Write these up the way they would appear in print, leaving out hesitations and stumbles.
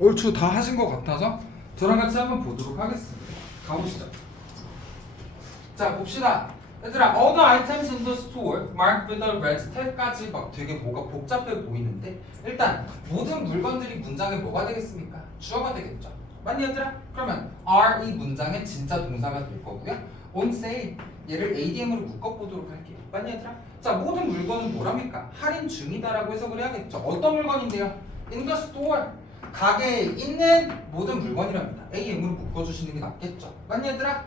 얼추 다 하신 것 같아서 저랑 같이 한번 보도록 하겠습니다. 가보시죠. 자, 봅시다. 얘들아, all the items in the store marked with a red tag까지 막 되게 뭐가 복잡해 보이는데 일단 모든 물건들이 문장에 뭐가 되겠습니까? 주어가 되겠죠. 맞니 얘들아? 그러면 are 이 문장의 진짜 동사가 될 거고요. on sale 얘를 ADM으로 묶어보도록 할게요. 맞니 얘들아? 자, 모든 물건은 뭐랍니까? 할인 중이다라고 해석을 해야겠죠. 어떤 물건인데요? in the store 가게에 있는 모든 물건이랍니다. AM으로 묶어주시는 게 낫겠죠. 맞니 얘들아?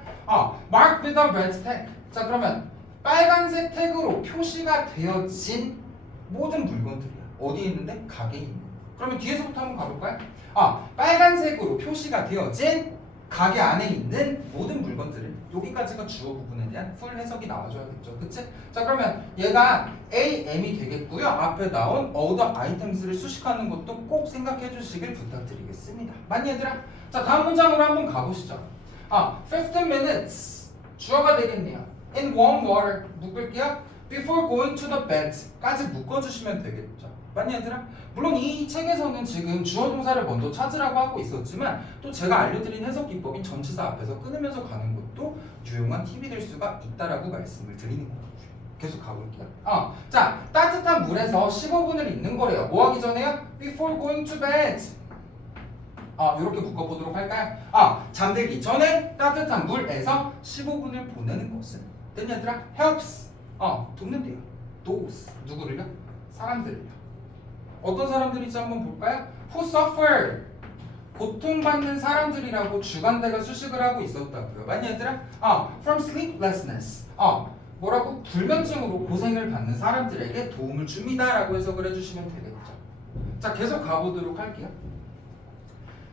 marked with a red tag. 자, 그러면 빨간색 태그로 표시가 되어진 모든 물건들이야. 어디에 있는데? 가게에 있는. 그러면 뒤에서부터 한번 가볼까요? 빨간색으로 표시가 되어진 가게 안에 있는 모든 물건들을 여기까지가 주어 부분에 대한 풀 해석이 나와줘야겠죠. 그치? 자, 그러면 얘가 AM이 되겠고요. 앞에 나온 all the items를 수식하는 것도 꼭 생각해 주시길 부탁드리겠습니다. 맞니 얘들아? 자, 다음 문장으로 한번 가보시죠. 15 minutes 주어가 되겠네요. in warm water 묶을게요. before going to the bed 까지 묶어주시면 되겠죠. 맞니 얘들아? 물론 이 책에서는 지금 주어 동사를 먼저 찾으라고 하고 있었지만 또 제가 알려드린 해석 기법인 전치사 앞에서 끊으면서 가는 것도 유용한 팁이 될 수가 있다라고 말씀을 드리는 거고요. 계속 가볼게요. 자, 따뜻한 물에서 15분을 있는 거래요. 뭐 하기 전에요? before going to bed. 이렇게 묶어보도록 할까요? 잠들기 전에 따뜻한 물에서 15분을 보내는 것은 됐니 얘들아? helps 돕는데요. those 누구를요? 사람들을요. 어떤 사람들인지 한번 볼까요? who suffer 고통받는 사람들이라고 주관대가 수식을 하고 있었다고요. 맞니 얘들아? from sleeplessness 뭐라고? 불면증으로 고생을 받는 사람들에게 도움을 줍니다 라고 해석을 해주시면 되겠죠. 자, 계속 가보도록 할게요.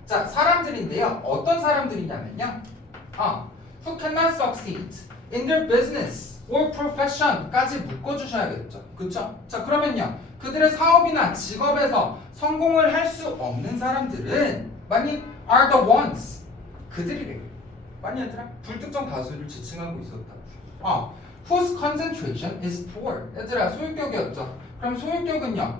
자, 사람들인데요. 어떤 사람들이냐면요. who cannot succeed in their business or profession까지 묶어주셔야겠죠. 그쵸? 자, 그러면요. 그들의 사업이나 직업에서 성공을 할 수 없는 사람들은 만약 are the ones 그들이래요. 많이 얘들아? 불특정 다수를 지칭하고 있었다고. whose concentration is poor. 얘들아, 소유격이었죠. 그럼 소유격은요.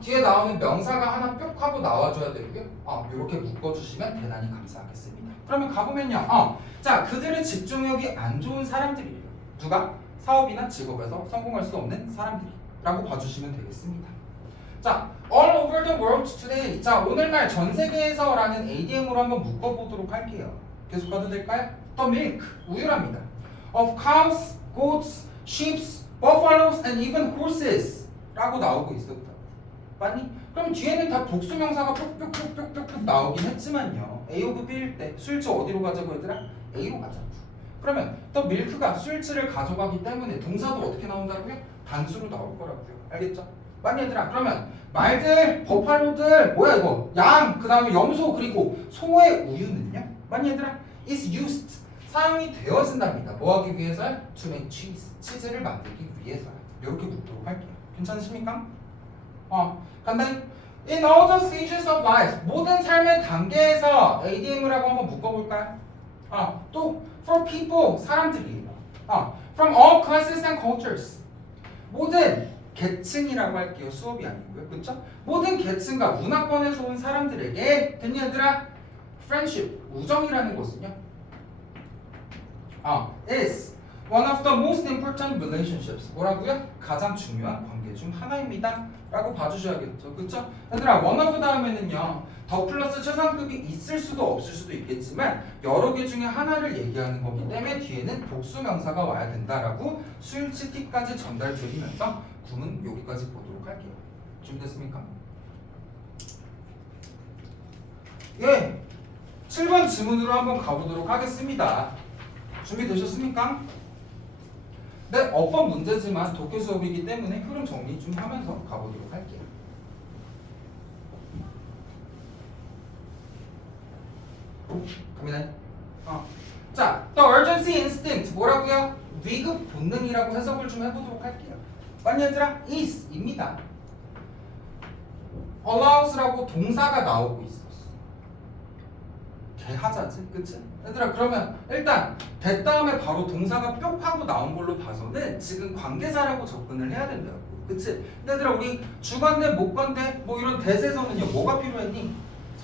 뒤에 나오는 명사가 하나 뿅 하고 나와줘야 되고요. 이렇게 묶어주시면 대단히 감사하겠습니다. 그러면 가보면요. 자, 그들의 집중력이 안 좋은 사람들이에요. 누가? 사업이나 직업에서 성공할 수 없는 사람들이라고 봐주시면 되겠습니다. 자, all over the world today. 자, 오늘날 전 세계에서라는 ADM으로 한번 묶어보도록 할게요. 계속 가도 될까요? The milk, 우유랍니다. Of cows, goats, sheep, buffaloes, and even horses 라고 나오고 있었다. 맞니? 그럼 뒤에는 다 복수명사가 뿅뿅뿅뿅뿅 나오긴 했지만요. A of B일 때 수일치 어디로 가자고 얘들아? A로 가자고. 그러면 더 밀크가 수일치를 가져가기 때문에 동사도 어떻게 나온다고요? 단수로 나올 거라고요. 알겠죠? 맞니 얘들아? 그러면 말들, 버팔로들, 뭐야 이거? 양, 그 다음에 염소, 그리고 소의 우유는요? 맞니 얘들아? is used, 사용이 되어진답니다. 뭐 하기 위해서요? to make cheese, 치즈를 만들기 위해서요. 이렇게 묻도록 할게요. 괜찮으십니까? 간단히 in all the stages of life, 모든 삶의 단계에서 ADM이라고 한번 묶어볼까요? 또 for people, 사람들이에요. from all classes and cultures, 모든 계층이라고 할게요. 수업이 아니고요. 그쵸? 모든 계층과 문화권에서 온 사람들에게 됐니 얘들아? friendship, 우정이라는 것은요. is one of the most important relationships. 뭐라고요? 가장 중요한 관계 중 하나입니다. 라고 봐주셔야겠죠. 그쵸? 얘들아, one of 다음에는요. 더 플러스 최상급이 있을 수도 없을 수도 있겠지만 여러 개 중에 하나를 얘기하는 거기 때문에 뒤에는 복수 명사가 와야 된다라고 수일치 팁까지 전달드리면서 구문 여기까지 보도록 할게요. 준비됐습니까? 예! 7번 지문으로 한번 가보도록 하겠습니다. 준비되셨습니까? 네, 어법 문제지만 독해 수업이기 때문에 흐름 정리 좀 하면서 가보도록 할게요. 갑니다. 자, the urgency instinct 뭐라고요? 위급 본능이라고 해석을 좀 해보도록 할게요. 맞니 얘들아? is입니다. allows라고 동사가 나오고 있었어. 개하자지, 그치? 얘들아, 그러면 일단 대 다음에 바로 동사가 뿅 하고 나온 걸로 봐서는 지금 관계사라고 접근을 해야 된다고, 그치? 근데 얘들아, 우리 주관대, 목관대 뭐 이런 대세에서는요 뭐가 필요했니?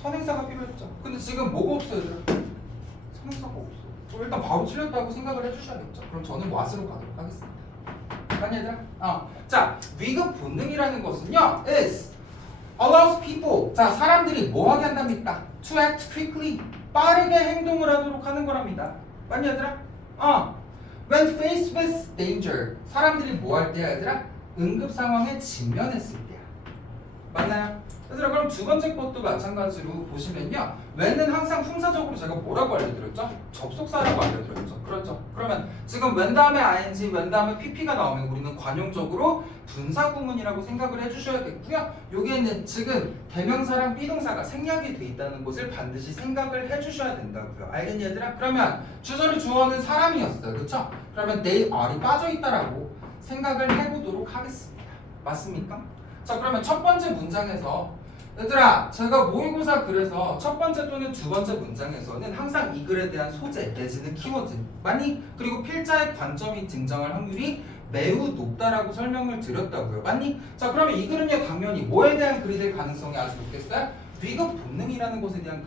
선행사가 필요했죠. 근데 지금 뭐가 없어요, 얘들아? 선행사가 없어. 그럼 일단 바로 틀렸다고 생각을 해주셔야겠죠. 그럼 저는 what으로 가도록 하겠습니다. 맞니 얘들아? 자, 위급 본능이라는 것은요, is allows people. 자, 사람들이 뭐 하게 한답니까? To act quickly. 빠르게 행동을 하도록 하는 거랍니다. 맞니 얘들아? When faced with danger. 사람들이 뭐 할 때야 얘들아? 응급 상황에 직면했을 때야. 맞나요? 얘들아, 그럼 두 번째 것도 마찬가지로 보시면요, when은 항상 품사적으로 제가 뭐라고 알려드렸죠? 접속사라고 알려드렸죠. 그렇죠? 그러면 지금 when 다음에 ing, when 다음에 pp가 나오면 우리는 관용적으로 분사구문이라고 생각을 해주셔야겠고요. 여기에는 지금 대명사랑 비동사가 생략이 돼 있다는 것을 반드시 생각을 해주셔야 된다고요. 알겠니 얘들아? 그러면 주절의 주어는 사람이었어요. 그렇죠? 그러면 they are이 빠져있다라고 생각을 해보도록 하겠습니다. 맞습니까? 자, 그러면 첫 번째 문장에서 얘들아, 제가 모의고사 글에서 첫 번째 또는 두 번째 문장에서는 항상 이 글에 대한 소재 내지는 키워드 맞니? 그리고 필자의 관점이 등장할 확률이 매우 높다라고 설명을 드렸다고요. 맞니? 자, 그러면 이 글은요, 당연히 뭐에 대한 글이 될 가능성이 아주 높겠어요? 위급 본능이라는 것에 대한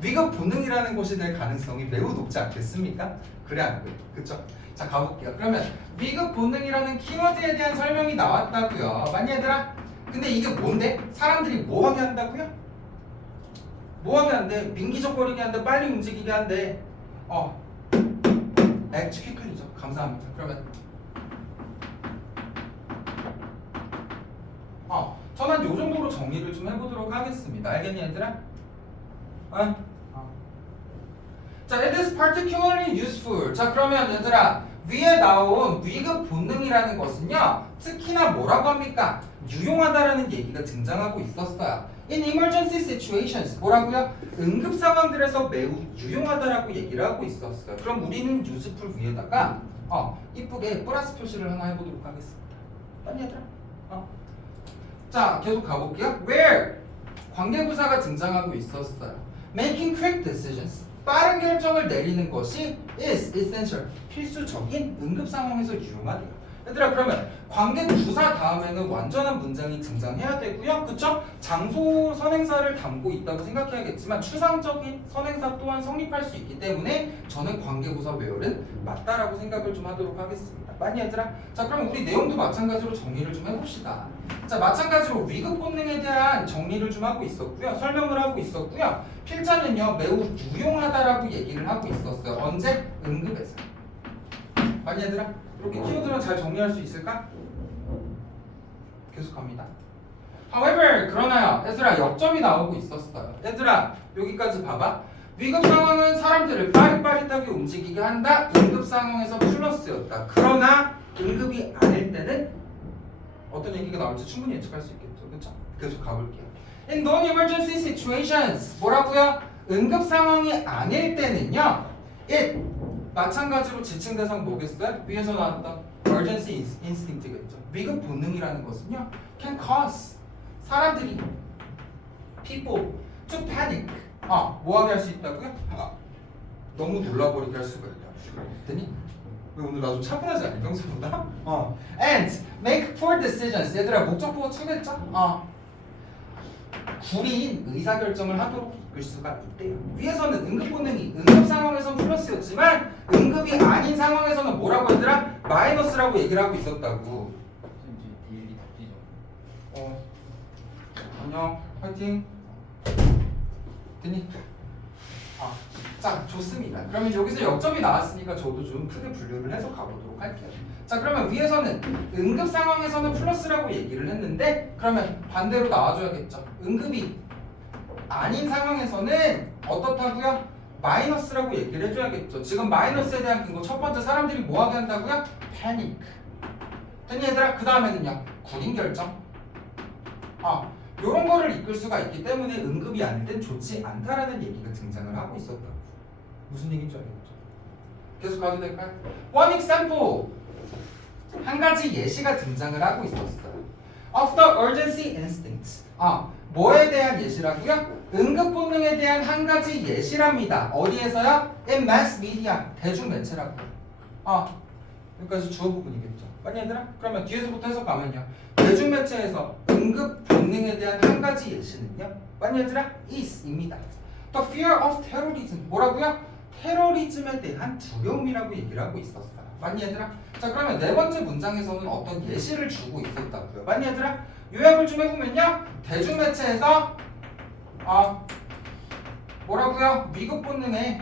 위급 본능이라는 것이 될 가능성이 매우 높지 않겠습니까? 그래 안 그래? 그쵸? 자, 가볼게요. 그러면 위급 본능이라는 키워드에 대한 설명이 나왔다고요. 맞니 얘들아? 근데 이게 뭔데? 사람들이 뭐 하게 한다고요? 뭐 하게 한대? 민기적거리게 한대? 빨리 움직이게 한대? act quickly죠. 감사합니다. 그러면 저는 요 정도로 정리를 좀 해보도록 하겠습니다. 알겠니 얘들아? 자, it is particularly useful. 자, 그러면 얘들아, 위에 나온 위급 본능이라는 것은요, 특히나 뭐라고 합니까? 유용하다라는 얘기가 등장하고 있었어요. In emergency situations, 뭐라고요? 응급 상황들에서 매우 유용하다라고 얘기를 하고 있었어요. 그럼 우리는 useful 위에다가 이쁘게 플러스 표시를 하나 해보도록 하겠습니다. 맞니 얘들아? 자, 계속 가볼게요. Where 관계부사가 등장하고 있었어요. Making quick decisions. 빠른 결정을 내리는 것이 is essential. 필수적인 응급 상황에서 유용하대요. 얘들아, 그러면 관계부사 다음에는 완전한 문장이 등장해야 되고요. 그쵸? 장소 선행사를 담고 있다고 생각해야겠지만 추상적인 선행사 또한 성립할 수 있기 때문에 저는 관계부사 where는 맞다라고 생각을 좀 하도록 하겠습니다. 맞니 얘들아? 자, 그럼 우리 내용도 마찬가지로 정리를 좀 해봅시다. 자, 마찬가지로 위급 본능에 대한 정리를 좀 하고 있었고요. 설명을 하고 있었고요. 필자는요, 매우 유용하다라고 얘기를 하고 있었어요. 언제? 응급에서. 맞니 얘들아? 이렇게 키워드만 잘 정리할 수 있을까? 계속 갑니다. However, 그러나요, 얘들아, 역점이 나오고 있었어요. 얘들아, 여기까지 봐봐. 위급 상황은 사람들을 빠릿빠릿하게 움직이게 한다. 응급 상황에서 플러스였다. 그러나 응급이 아닐 때는 어떤 얘기가 나올지 충분히 예측할 수 있겠죠. 그렇죠? 계속 가볼게요. In non-emergency situations, 뭐라고요? 응급 상황이 아닐 때는요, it 마찬가지로 지칭 대상 뭐겠어요? 위에서 나왔던 urgency instinct겠죠. 위급 본능이라는 것은요, can cause 사람들이 people to panic. 뭐하게 할 수 있다고요? 너무 놀라버리게 할 수가 있다. 됐니? 왜 오늘 나 좀 차분하지 않니? 평소보다? And make poor decisions. 얘들아, 목적보고 추겠죠? 구린 의사결정을 하도록 이끌 수가 있대요. 위에서는 응급 본능이 응급 상황에서는 플러스였지만 응급이 아닌 상황에서는 뭐라고 얘들아? 마이너스라고 얘기를 하고 있었다고. 안녕, 화이팅. 됐니? 자, 좋습니다. 그러면 여기서 역점이 나왔으니까 저도 좀 크게 분류를 해서 가보도록 할게요. 자, 그러면 위에서는 응급 상황에서는 플러스라고 얘기를 했는데 그러면 반대로 나와줘야겠죠. 응급이 아닌 상황에서는 어떻다고요? 마이너스라고 얘기를 해줘야겠죠. 지금 마이너스에 대한 근거 첫 번째, 사람들이 뭐하게 한다고요? 패닉. 됐니 얘들아? 그 다음에는요, 구린 결정. 요런 거를 이끌 수가 있기 때문에 응급이 아닐 땐 좋지 않다라는 얘기가 등장을 하고 있었다. 무슨 얘기인지 알겠죠? 계속 가도 될까요? One example. 한 가지 예시가 등장을 하고 있었어요. Of the urgency instinct. 뭐에 대한 예시라고요? 응급 본능에 대한 한 가지 예시랍니다. 어디에서요? In mass media. 대중매체라고. 여기까지 주어 부분이겠죠. 맞니 얘들아? 그러면 뒤에서부터 해석하면요. 대중매체에서 응급 본능에 대한 한 가지 예시는요. 맞니 얘들아? is입니다. The fear of terrorism. 뭐라고요? 테러리즘에 대한 두려움이라고 얘기를 하고 있었어요. 맞니 얘들아? 자 그러면 네 번째 문장에서는 어떤 예시를 주고 있었다고요. 맞니 얘들아? 요약을 좀 해보면요. 대중매체에서 뭐라고요? 미국 본능에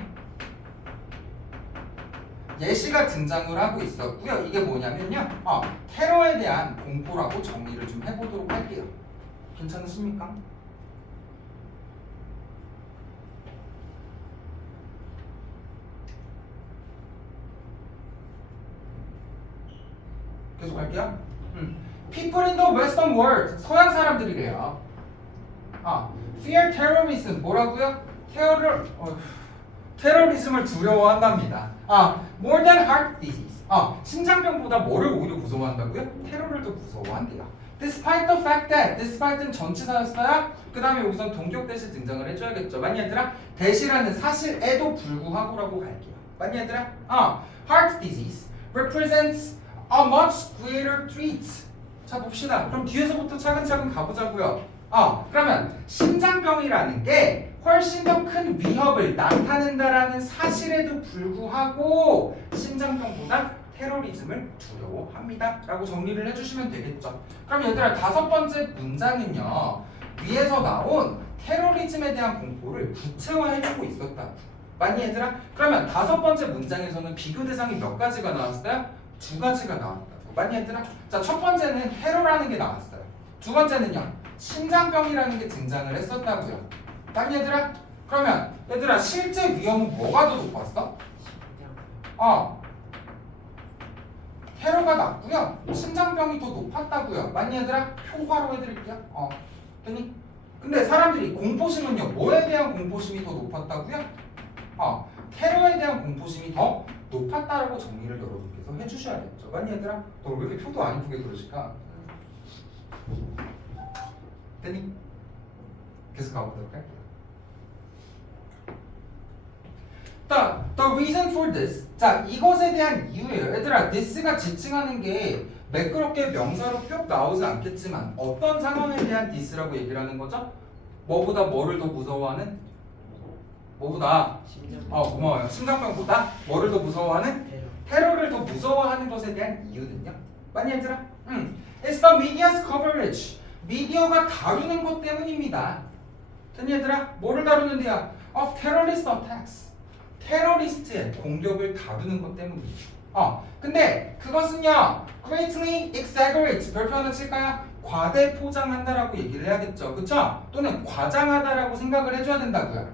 예시가 등장을 하고 있었고요. 이게 뭐냐면요. 테러에 대한 공포라고 정리를 좀 해보도록 할게요. 괜찮으십니까? 계속 할게요. People in the Western world. 서양 사람들이래요. Fear terrorism. 뭐라고요? 테러리즘을 두려워한답니다. More than heart disease. 심장병보다 뭐를 오히려 무서워한다고요? 테러를 더 무서워한대요. Despite the fact that. despite는 전치사였어요. 그 다음에 여기선 동격 대시 등장을 해줘야겠죠. 맞니 얘들아? 대시라는 사실에도 불구하고라고 갈게요. 맞니 얘들아? Heart disease represents a much greater threat. 자 봅시다. 그럼 뒤에서부터 차근차근 가보자고요. 그러면 심장병이라는 게 훨씬 더 큰 위협을 나타낸다라는 사실에도 불구하고 심장병보다 테러리즘을 두려워합니다. 라고 정리를 해주시면 되겠죠. 그럼 얘들아 다섯 번째 문장은요. 위에서 나온 테러리즘에 대한 공포를 구체화해주고 있었다. 맞니 얘들아? 그러면 다섯 번째 문장에서는 비교 대상이 몇 가지가 나왔어요? 두 가지가 나왔다고. 맞니 얘들아? 자, 첫 번째는 테러라는 게 나왔어요. 두 번째는요. 심장병이라는 게 등장을 했었다고요. 맞니 얘들아? 그러면 얘들아 실제 위험은 뭐가 더 높았어? 테러가 낮고요. 심장병이 더 높았다고요. 맞니 얘들아? 표가로 해드릴게요. 되니? 근데 사람들이 공포심은요. 뭐에 대한 공포심이 더 높았다고요? 테러에 대한 공포심이 더 높았다라고 정리를 여러분께서 해주셔야겠죠. 맞니 얘들아? 너 왜 이렇게 표도 안 이쁘게 그러실까? 되니? 계속 가보도록 할게요. The reason for this. 자, 이것에 대한 이유예요. 얘들아, this가 지칭하는 게 매끄럽게 명사로 쭉 나오지 않겠지만 어떤 상황에 대한 this라고 얘기를 하는 거죠? 뭐보다 뭐를 더 무서워하는? 뭐보다? 고마워요. 심장병보다 뭐를 더 무서워하는? 테러를 더 무서워하는 것에 대한 이유는요? 맞니 얘들아? It's the media's coverage. 미디어가 다루는 것 때문입니다. 됐니 얘들아? 뭐를 다루는데요? Of terrorist attacks. 테러리스트의 공격을 다루는 것 때문이죠. 근데 그것은요 greatly exaggerate. 별표 하나 칠까요? 과대 포장한다라고 얘기를 해야겠죠. 그쵸? 또는 과장하다라고 생각을 해줘야 된다고요.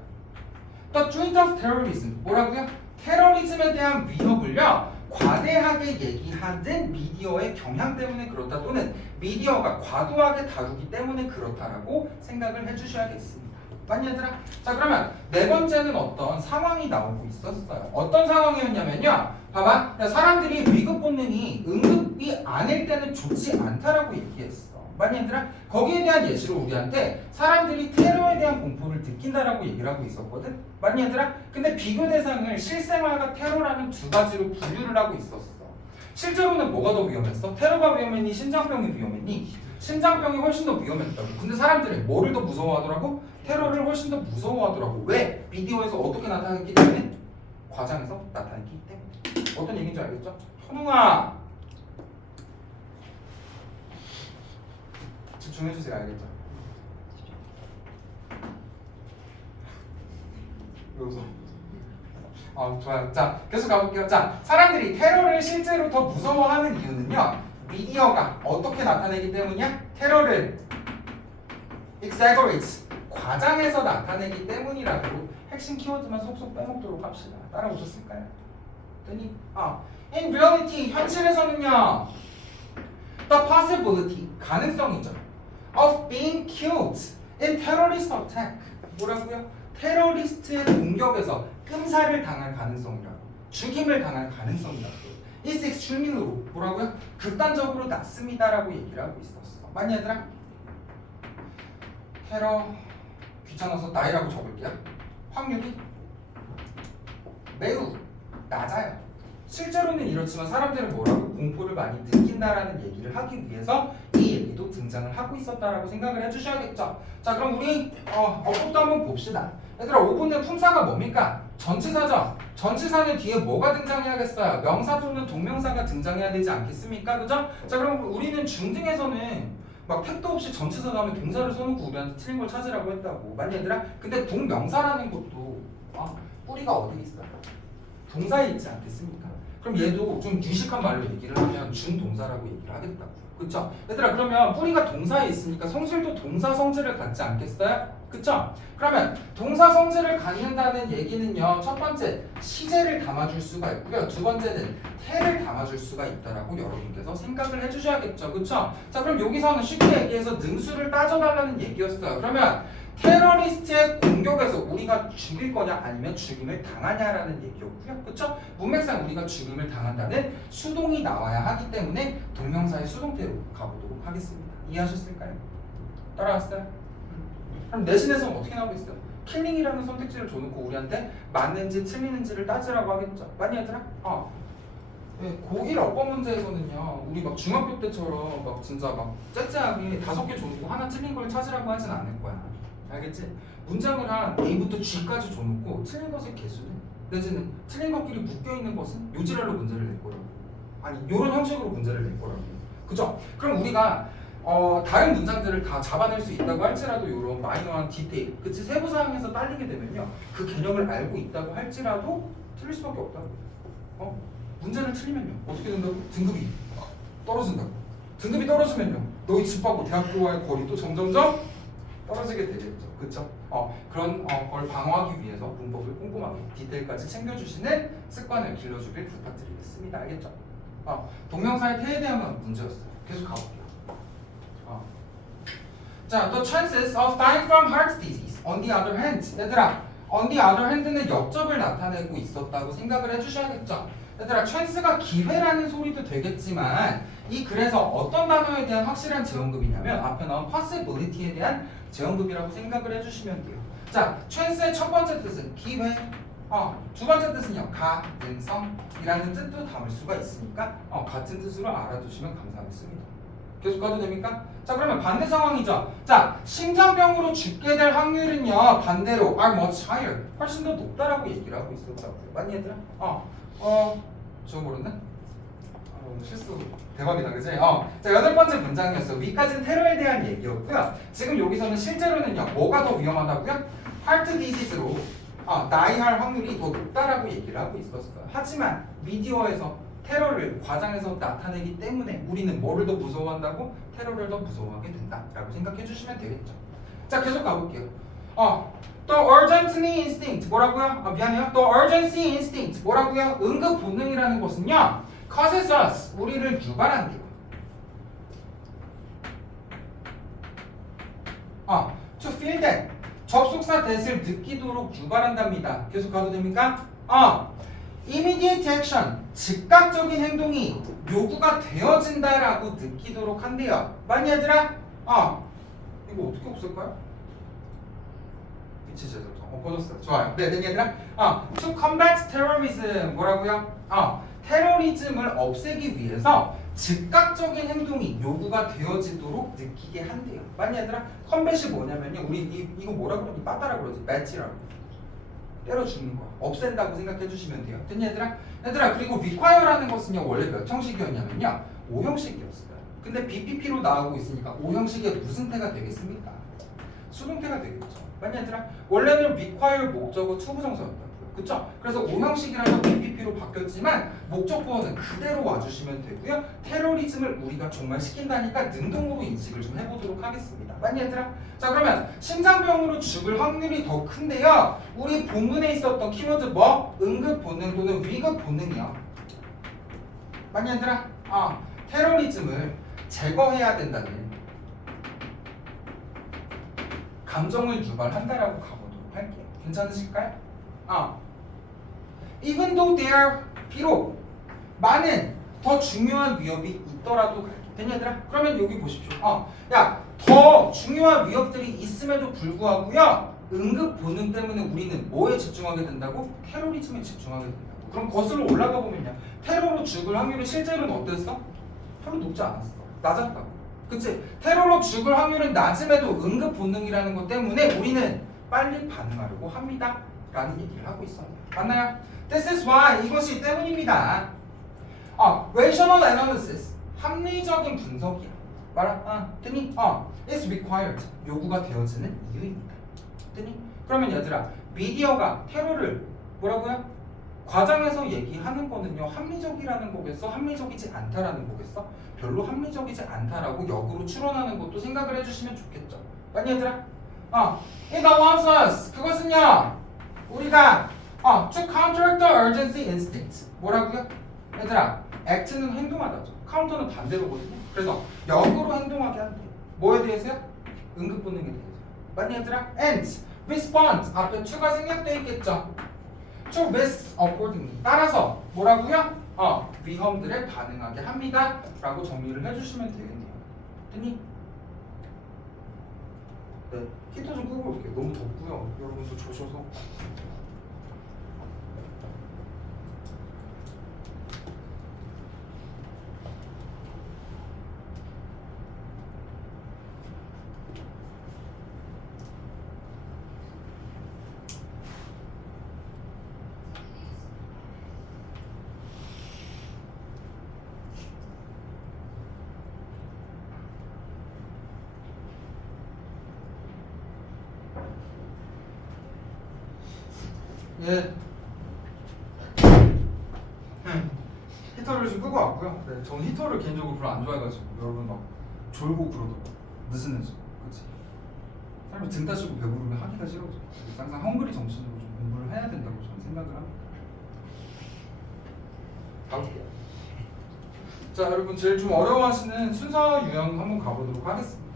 The threat of terrorism. 뭐라고요? 테러리즘에 대한 위협을요 과대하게 얘기하는 미디어의 경향 때문에 그렇다, 또는 미디어가 과도하게 다루기 때문에 그렇다라고 생각을 해주셔야겠습니다. 맞니 얘들아? 자 그러면 네 번째는 어떤 상황이 나오고 있었어요. 어떤 상황이었냐면요. 봐봐. 사람들이 위급 본능이 응급이 아닐 때는 좋지 않다라고 얘기했어. 맞니 얘들아? 거기에 대한 예시로 우리한테 사람들이 테러에 대한 공포를 느낀다라고 얘기를 하고 있었거든. 맞니 얘들아? 근데 비교 대상을 실생활과 테러라는 두 가지로 분류를 하고 있었어. 실제로는 뭐가 더 위험했어? 테러가 위험했니? 심장병이 위험했니? 심장병이 훨씬 더 위험했다고. 근데 사람들이 뭐를 더 무서워하더라고? 테러를 훨씬 더 무서워하더라고. 왜? 미디어에서 어떻게 나타났기 때문에? 과장해서 나타났기 때문에. 어떤 얘기인지 알겠죠? 현웅아 집중해주세요. 알겠죠? 왜 웃어? 좋아요. 자 계속 가볼게요. 자 사람들이 테러를 실제로 더 무서워하는 이유는요 미디어가 어떻게 나타내기 때문이야? 테러를 exaggerate, 과장해서 나타내기 때문이라고 핵심 키워드만 속속 빼먹도록 합시다. 따라오셨을까요? 됐니? In reality, 현실에서는요 the possibility, 가능성이죠 of being killed in terrorist attack. 뭐라고요? 테러리스트의 공격에서 끔살을 당할 가능성이라고, 죽임을 당할 가능성이라고. It's extremely low. 뭐라고요? 극단적으로 낮습니다라고 얘기를 하고 있었어. 맞니 얘들아? 테러 귀찮아서 나이라고 적을게요. 확률이 매우 낮아요. 실제로는 이렇지만 사람들은 뭐라고 공포를 많이 느낀다라는 얘기를 하기 위해서 이 얘기도 등장을 하고 있었다라고 생각을 해주셔야겠죠. 자, 그럼 우리 어법도 한번 봅시다. 얘들아, 5분의 품사가 뭡니까? 전치사죠. 전치사는 뒤에 뭐가 등장해야겠어요? 명사 또는 동명사가 등장해야 되지 않겠습니까? 그죠? 자, 그럼 우리는 중등에서는 막 택도 없이 전치사 다음에 동사를 써놓고 우리한테 틀린 걸 찾으라고 했다고. 맞니 얘들아? 근데 동명사라는 것도 뿌리가 어디 있어요? 동사에 있지 않겠습니까? 그럼 얘도 좀 유식한 말로 얘기를 하면 준동사라고 얘기를 하겠다고. 그쵸? 얘들아, 그러면 뿌리가 동사에 있으니까 성질도 동사 성질을 갖지 않겠어요? 그쵸? 그러면 동사 성질을 갖는다는 얘기는요, 첫 번째 시제를 담아줄 수가 있고요, 두 번째는 태를 담아줄 수가 있다라고 여러분께서 생각을 해주셔야겠죠. 그쵸? 자, 그럼 여기서는 쉽게 얘기해서 능수를 따져달라는 얘기였어요. 그러면 테러리스트의 공격에서 우리가 죽일 거냐 아니면 죽임을 당하냐라는 얘기였고요. 그쵸? 문맥상 우리가 죽임을 당한다는 수동이 나와야 하기 때문에 동명사의 수동태로 가보도록 하겠습니다. 이해하셨을까요? 따라왔어요? 그럼 내신에서는 어떻게 나오겠어요? 킬링이라는 선택지를 줘놓고 우리한테 맞는지 틀리는지를 따지라고 하겠죠. 맞니 얘들아? 네, 고1 어법 문제에서는요, 우리 막 중학교 때처럼 막 진짜 막 째째하게 5개 줘놓고 하나 틀린 걸 찾으라고 하진 않을 거야. 알겠지? 문장을 한 A부터 G까지 줘놓고 틀린 것의 개수는 내지는 틀린 것끼리 묶여있는 것은 요지랄로 문제를 낼 거라고. 아니, 요런 형식으로 문제를 낼 거라고. 그죠? 그럼 우리가 다른 문장들을 다 잡아낼 수 있다고 할지라도 이런 마이너한 디테일, 그치? 세부 사항에서 딸리게 되면요, 그 개념을 알고 있다고 할지라도 틀릴 수밖에 없다고. 문제를 틀리면요 어떻게 된다고? 등급이 떨어진다고. 등급이 떨어지면요 너희 집하고 대학교와의 거리도 점점점 떨어지게 되겠죠. 그쵸? 그런 걸 방어하기 위해서 문법을 꼼꼼하게 디테일까지 챙겨주시는 습관을 길러주길 부탁드리겠습니다. 알겠죠? 동명사의 태에 대한 문제였어요. 계속 가볼게요. 자, the chances of dying from heart disease on the other hand. 얘들아, on the other hand는 역접을 나타내고 있었다고 생각을 해주셔야겠죠. 얘들아, chance가 기회라는 소리도 되겠지만 이 그래서 어떤 단어에 대한 확실한 제형급이냐면 앞에 나온 possibility에 대한 제형급이라고 생각을 해주시면 돼요. 자, chance의 첫 번째 뜻은 기회, 두 번째 뜻은요 가능성이라는 뜻도 담을 수가 있으니까 같은 뜻으로 알아두시면 감사하겠습니다. 계속 가도 됩니까? 자, 그러면 반대 상황이죠. 자, 심장병으로 죽게 될 확률은요 반대로 are much higher, 훨씬 더 높다라고 얘기를 하고 있었다고요. 맞니 얘들아? 저거 모르네? 실수 대박이다, 그치? 자, 8번째 문장이었어. 위까지는 테러에 대한 얘기였고요. 지금 여기서는 실제로는요 뭐가 더 위험하다고요? 하트 디지즈로 나이할 확률이 더 높다라고 얘기를 하고 있었어요. 하지만 미디어에서 테러를 과장해서 나타내기 때문에 우리는 뭐를 더 무서워한다고? 테러를 더 무서워하게 된다라고 생각해 주시면 되겠죠. 자, 계속 가볼게요. The urgency instinct 뭐라고요? 미안해요. The urgency instinct 뭐라고요? 응급 본능이라는 것은요 causes us 우리를 유발한대요. To feel that 접속사 that을 느끼도록 유발한답니다. 계속 가도 됩니까? immediate action 즉각적인 행동이 요구가 되어진다라고 느끼도록 한대요. 맞니 얘들아? 이거 어떻게 없을까요? 위치 제작 꺼졌어요. 좋아요. 네, 됐니 얘들아? To combat terrorism 뭐라고요? 테러리즘을 없애기 위해서 즉각적인 행동이 요구가 되어지도록 느끼게 한대요. 맞니 얘들아? 컴뱃이 뭐냐면요, 우리 이거 뭐라 그러니? 빠따라 그러지? 배치라고. 때려 죽는 거야. 없앤다고 생각해 주시면 돼요. 됐니 얘들아? 얘들아, 그리고 require라는 것은요 원래 몇 형식이었냐면요 5형식이었어요. 근데 BPP로 나오고 있으니까 5형식의 무슨 태가 되겠습니까? 수동태가 되겠죠. 맞니 얘들아? 원래는 require 목적어 투부정사였다고요. 그쵸? 그래서 5형식이라서 BPP로 바뀌었지만 목적보어는 그대로 와주시면 되고요. 테러리즘을 우리가 정말 시킨다니까 능동으로 인식을 좀 해보도록 하겠습니다. 맞니 얘들아? 자, 그러면 심장병으로 죽을 확률이 더 큰데요 우리 본문에 있었던 키워드 뭐? 응급 본능 또는 위급 본능이요. 맞니 얘들아? 테러리즘을 제거해야 된다는 감정을 유발한다라고 가보도록 할게요. 괜찮으실까요? Even though there 비록 많은 더 중요한 위협이 있더라도 갈게. 됐냐 얘들아? 그러면 여기 보십시오. 더 중요한 위협들이 있음에도 불구하고요 응급 본능 때문에 우리는 뭐에 집중하게 된다고? 테러리즘에 집중하게 된다고. 그럼 거슬러 올라가 보면요. 테러로 죽을 확률이 실제로는 어땠어? 별로 높지 않았어. 낮았다고. 그치? 테러로 죽을 확률은 낮음에도 응급 본능이라는 것 때문에 우리는 빨리 반응하려고 합니다. 라는 얘기를 하고 있어요. 맞나요? This is why 이것이 때문입니다. Rational analysis 합리적인 분석이야. 말아? 듣니? Is required 요구가 되어지는 이유입니다. 듣니? 그러면 얘들아 미디어가 테러를 뭐라고요? 과장해서 얘기하는 거는요 합리적이라는 거겠어? 합리적이지 않다라는 거겠어? 별로 합리적이지 않다라고 역으로 추론하는 것도 생각을 해주시면 좋겠죠. 맞니 얘들아? It allows us 그것은요 우리가 to counteract the urgency instinct 뭐라고요? 얘들아 act는 행동하다죠. counter는 반대로거든요. 그래서 역으로 행동하게 한대. 뭐에 대해서요? 응급본능에 대해서. 맞니 얘들아? And respond 앞에 to가 생략되어 있겠죠. to risks accordingly 따라서 뭐라고요? 위험들에 반응하게 합니다 라고 정리를 해주시면 되겠네요. 됐니? 네, 히터 좀 끄고 올게요. 너무 덥고요. 여러분도 조셔서. 예. 히터를 좀 끄고 왔고요. 네, 저는 히터를 개인적으로 별로 안 좋아해가지고 여러분 막 졸고 그러더라고. 느슨해지고, 그렇지? 사람이 등 따시고 배부르면 하기가 싫어져. 항상 헝그리 정신으로 좀 공부를 해야 된다고 저는 생각을 합니다. 가볼게요. 자, 여러분 제일 좀 어려워하시는 순서 유형 한번 가보도록 하겠습니다.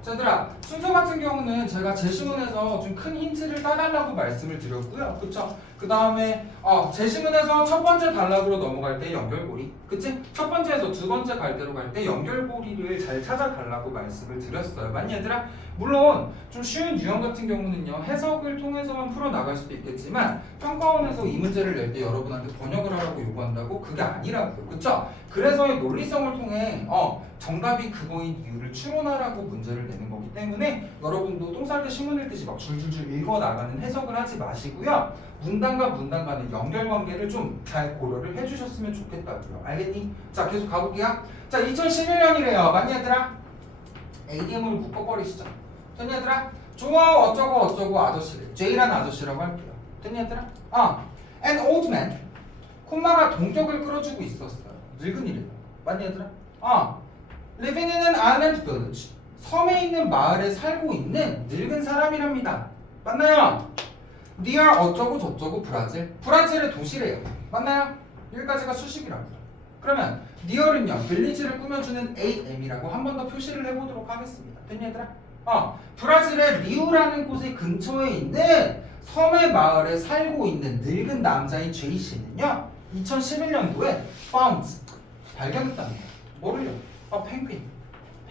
자, 얘들아 순서 같은 경우는 제가 제시문에서 좀 큰 힌트를 따달라고 말씀을 드렸고요. 그쵸? 그 다음에 제시문에서 첫 번째 단락으로 넘어갈 때 연결고리, 그치? 첫 번째에서 두 번째 갈대로 갈 때 연결고리를 잘 찾아달라고 말씀을 드렸어요. 맞니 얘들아? 물론 좀 쉬운 유형 같은 경우는요 해석을 통해서만 풀어나갈 수도 있겠지만 평가원에서 이 문제를 낼 때 여러분한테 번역을 하라고 요구한다고? 그게 아니라고요. 그쵸? 그래서의 논리성을 통해 정답이 그거인 이유를 추론하라고 문제를 내는 거기 때문에 여러분도 똥 쌀 때 신문 읽듯이 막 줄줄줄 읽어나가는 해석을 하지 마시고요. 문단과 문단 간의 연결관계를 좀 잘 고려를 해주셨으면 좋겠다고요. 알겠니? 자, 계속 가볼게요. 자, 2011년이래요. 맞니 얘들아? ADM을 묶어버리시죠. 됐니 얘들아? 좋아 어쩌고 어쩌고 아저씨를 J라는 아저씨라고 할게요. 됐니 얘들아? An old man 콤마가 동격을 끌어주고 있었어요. 늙은이래요. 맞니 얘들아? Living in an island village 섬에 있는 마을에 살고 있는 늙은 사람이랍니다. 맞나요? Near 어쩌고 저쩌고 브라질 브라질의 도시래요. 맞나요? 여기까지가 수식이라고요. 그러면 near은요 빌리지를 꾸며주는 AM이라고 한 번 더 표시를 해보도록 하겠습니다. 됐니 얘들아? 브라질의 리우라는 곳의 근처에 있는 섬의 마을에 살고 있는 늙은 남자인 제이 씨는요 2011년도에 found 발견했다는 거예요. 뭐를요?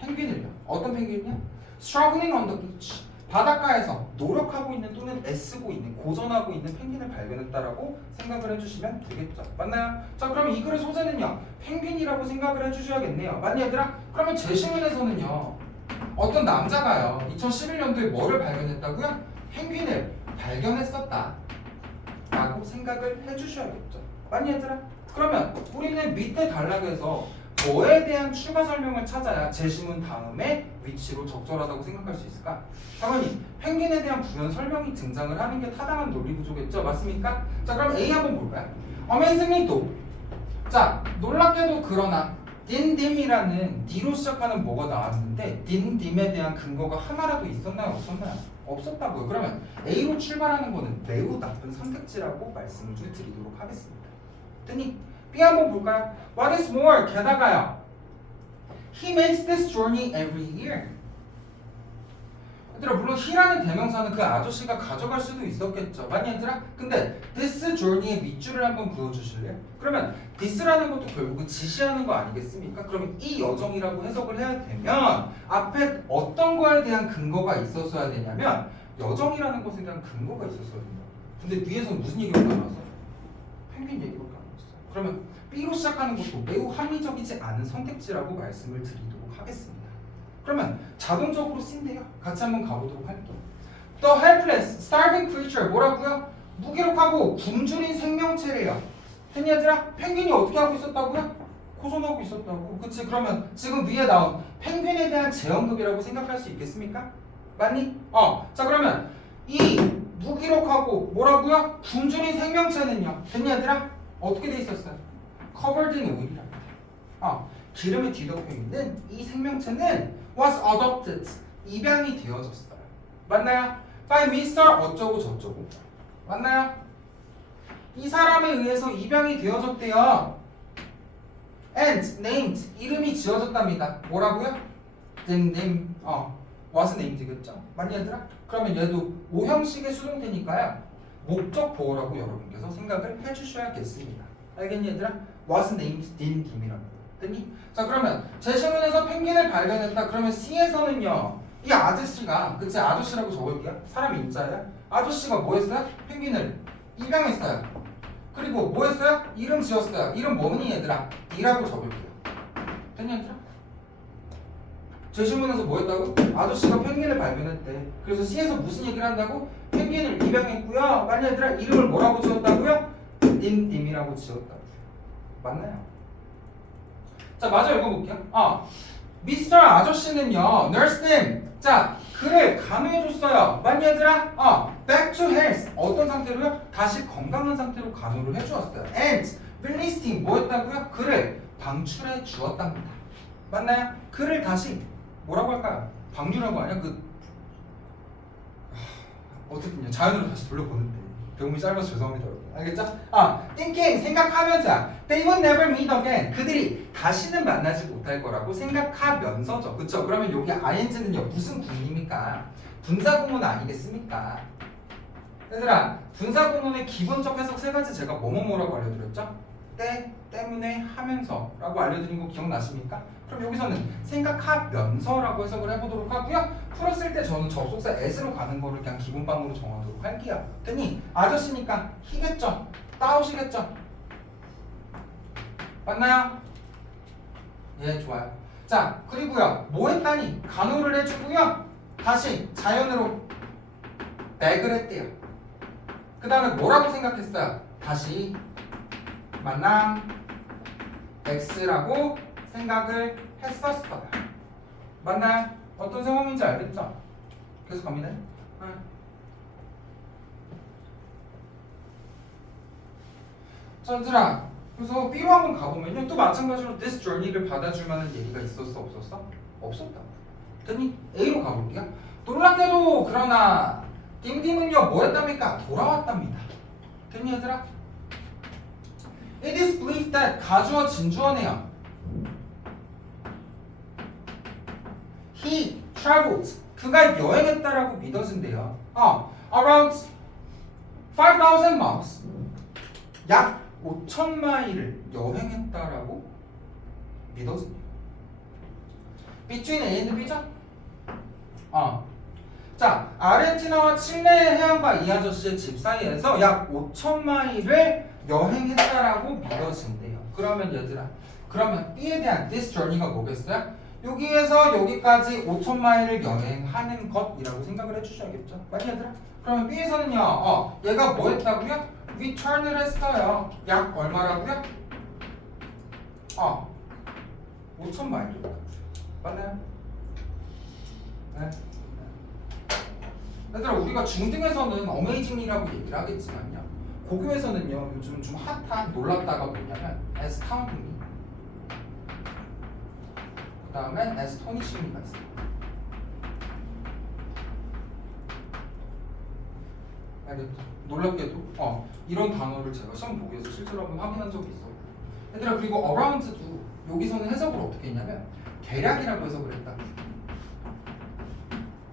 펭귄을요. 어떤 펭귄이냐? struggling on the beach 바닷가에서 노력하고 있는 또는 애쓰고 있는 고전하고 있는 펭귄을 발견했다라고 생각을 해주시면 되겠죠. 맞나요? 자, 그럼 이 글의 소재는요 펭귄이라고 생각을 해주셔야겠네요. 맞니 얘들아? 그러면 제시문에서는요 어떤 남자가요 2011년도에 뭐를 발견했다고요? 펭귄을 발견했었다 라고 생각을 해주셔야겠죠. 맞니 얘들아? 그러면 우리는 밑에 단락에서 뭐에 대한 추가 설명을 찾아야 제시문 다음에 위치로 적절하다고 생각할 수 있을까? 당연히 펭귄에 대한 부연 설명이 등장을 하는 게 타당한 논리 구조겠죠? 맞습니까? 자, 그럼 A 한번 볼까요? Amazingly 또 자, 놀랍게도 그러나 딘딤이라는 D로 시작하는 뭐가 나왔는데 딘딤에 대한 근거가 하나라도 있었나요? 없었나요? 없었다고요. 그러면 A로 출발하는 거는 매우 나쁜 선택지라고 말씀을 좀 드리도록 하겠습니다. 됐니? B 한번 볼까요? What is more? 게다가요. He makes this journey every year. 얘들아 물론 he라는 대명사는 그 아저씨가 가져갈 수도 있었겠죠. 맞니 얘들아? 근데 this journey의 밑줄을 한번 그어주실래요? 그러면 this라는 것도 결국은 지시하는 거 아니겠습니까? 그러면 이 여정이라고 해석을 해야 되면 앞에 어떤 거에 대한 근거가 있었어야 되냐면 여정이라는 것에 대한 근거가 있었어야 된다. 근데 위에서 무슨 얘기가 나와서? 펭귄 얘기밖에 안 했어요. 그러면 B로 시작하는 것도 매우 합리적이지 않은 선택지라고 말씀을 드리도록 하겠습니다. 그러면 자동적으로 C인데요. 같이 한번 가보도록 할게요. The helpless, starving creature 뭐라고요? 무기력하고 굶주린 생명체래요. 됐니 얘들아? 펭귄이 어떻게 하고 있었다고요? 고전하고 있었다고. 그치? 그러면 지금 위에 나온 펭귄에 대한 재현급이라고 생각할 수 있겠습니까? 맞니? 자 그러면 이 무기력하고 뭐라고요? 굶주린 생명체는요. 됐니 얘들아? 어떻게 돼 있었어요? Covered in oil이랍니다. 기름에 뒤덮여 있는 이 생명체는 was adopted. 입양이 되어졌어요. 맞나요? By Mr. 어쩌고 저쩌고. 맞나요? 이 사람에 의해서 입양이 되어졌대요. And named. 이름이 지어졌답니다. 뭐라고요? name. was named겠죠? 맞니 얘들아? 그러면 얘도 오형식의 수동태니까요. 목적 보호라고 여러분께서 생각을 해주셔야겠습니다. 알겠니 얘들아? was named dim이라고. 됐니? 자 그러면 제시문에서 펭귄을 발견했다. 그러면 C에서는요. 이 아저씨가 그치 아저씨라고 적을게요. 사람이 인자야. 아저씨가 뭐 했어요? 펭귄을 입양했어요. 그리고 뭐 했어요? 이름 지었어요. 이름 뭐니 얘들아? D라고 적을게요. 됐니 얘들아? 제시문에서 뭐 했다고? 아저씨가 펭귄을 발견했대. 그래서 C에서 무슨 얘기를 한다고? 펭귄을 입양했고요. 맞니 얘들아? 이름을 뭐라고 지었다고요? dim이라고 지었다고요. 맞나요? 자 마저 읽어볼게요. 미스터 아저씨는요 nurse him. 자 그를 간호해줬어요. 맞니 얘들아? back to health. 어떤 상태로요? 다시 건강한 상태로 간호를 해주었어요. and released him. 뭐 했다고요? 그를 방출해 주었답니다. 맞나요? 그를 다시 뭐라고 할까요? 방류라고 하냐? 어쨌든요 자연으로 다시 돌려보는데 배움이 짧아서 죄송합니다 여러분. 알겠죠? thinking 생각하면서 they would never meet again. 그들이 다시는 만나지 못할 거라고 생각하면서죠. 그쵸? 그러면 여기 ing는요 무슨 구문입니까? 분사구문 아니겠습니까? 얘들아 분사구문의 기본적 해석 세 가지 제가 뭐뭐뭐라고 알려드렸죠? 때문에 하면서 라고 알려드린 거 기억나십니까? 그럼 여기서는 생각하면서라고 해석을 해보도록 하고요. 풀었을 때 저는 접속사 as로 가는 거를 그냥 기본방으로 정하도록 할게요. 됐니? 아저씨니까 히겠죠? 따오시겠죠? 맞나요? 예, 좋아요. 자, 그리고요. 뭐 했다니? 간호를 해주고요. 다시 자연으로 백을 했대요. 그 다음에 뭐라고 생각했어요? 다시 만남 X라고 생각을 했었어요. 맞나요? 어떤 상황인지 알겠죠? 계속 갑니다. 자, 얘들아 그래서 B로 한번 가보면요 또 마찬가지로 this journey를 받아줄 만한 얘기가 있었어 없었어? 없었다. 됐니? A로 가볼게요. 놀랍게도 그러나 딩딩은요 뭐 했답니까? 돌아왔답니다. 됐니 얘들아? It is believed that 가주어 진주어네요. He traveled. 그가 여행했다라고 믿어진대요. Around 5,000 miles. 약 5,000마일을 여행했다라고 믿어진대요. Between A and B죠? 자, 아르헨티나와 칠레 해안과 이 아저씨의 집 사이에서 약 5,000마일을 여행했다라고 믿어진대요. 그러면 얘들아, 그러면 B에 대한 this journey가 뭐겠어요? 여기에서 여기까지 5,000마일을 여행하는 것이라고 생각을 해주셔야겠죠. 맞니 얘들아? 그러면 B에서는요, 얘가 뭐 했다고요? return을 했어요. 약 얼마라고요? 5,000마일. 맞나요? 네. 얘들아 우리가 중등에서는 어메이징이라고 얘기를 하겠지만요 고교에서는요 요즘 좀 핫한 놀랍다가 뭐냐면 astounding 그 다음에 astonishing가 있어요. 알겠죠? 놀랍게도 이런 단어를 제가 시험 보기에서 실제로 한번 확인한 적이 있어요. 얘들아 그리고 around도 여기서는 해석을 어떻게 했냐면 대략이라고 해석을 했다.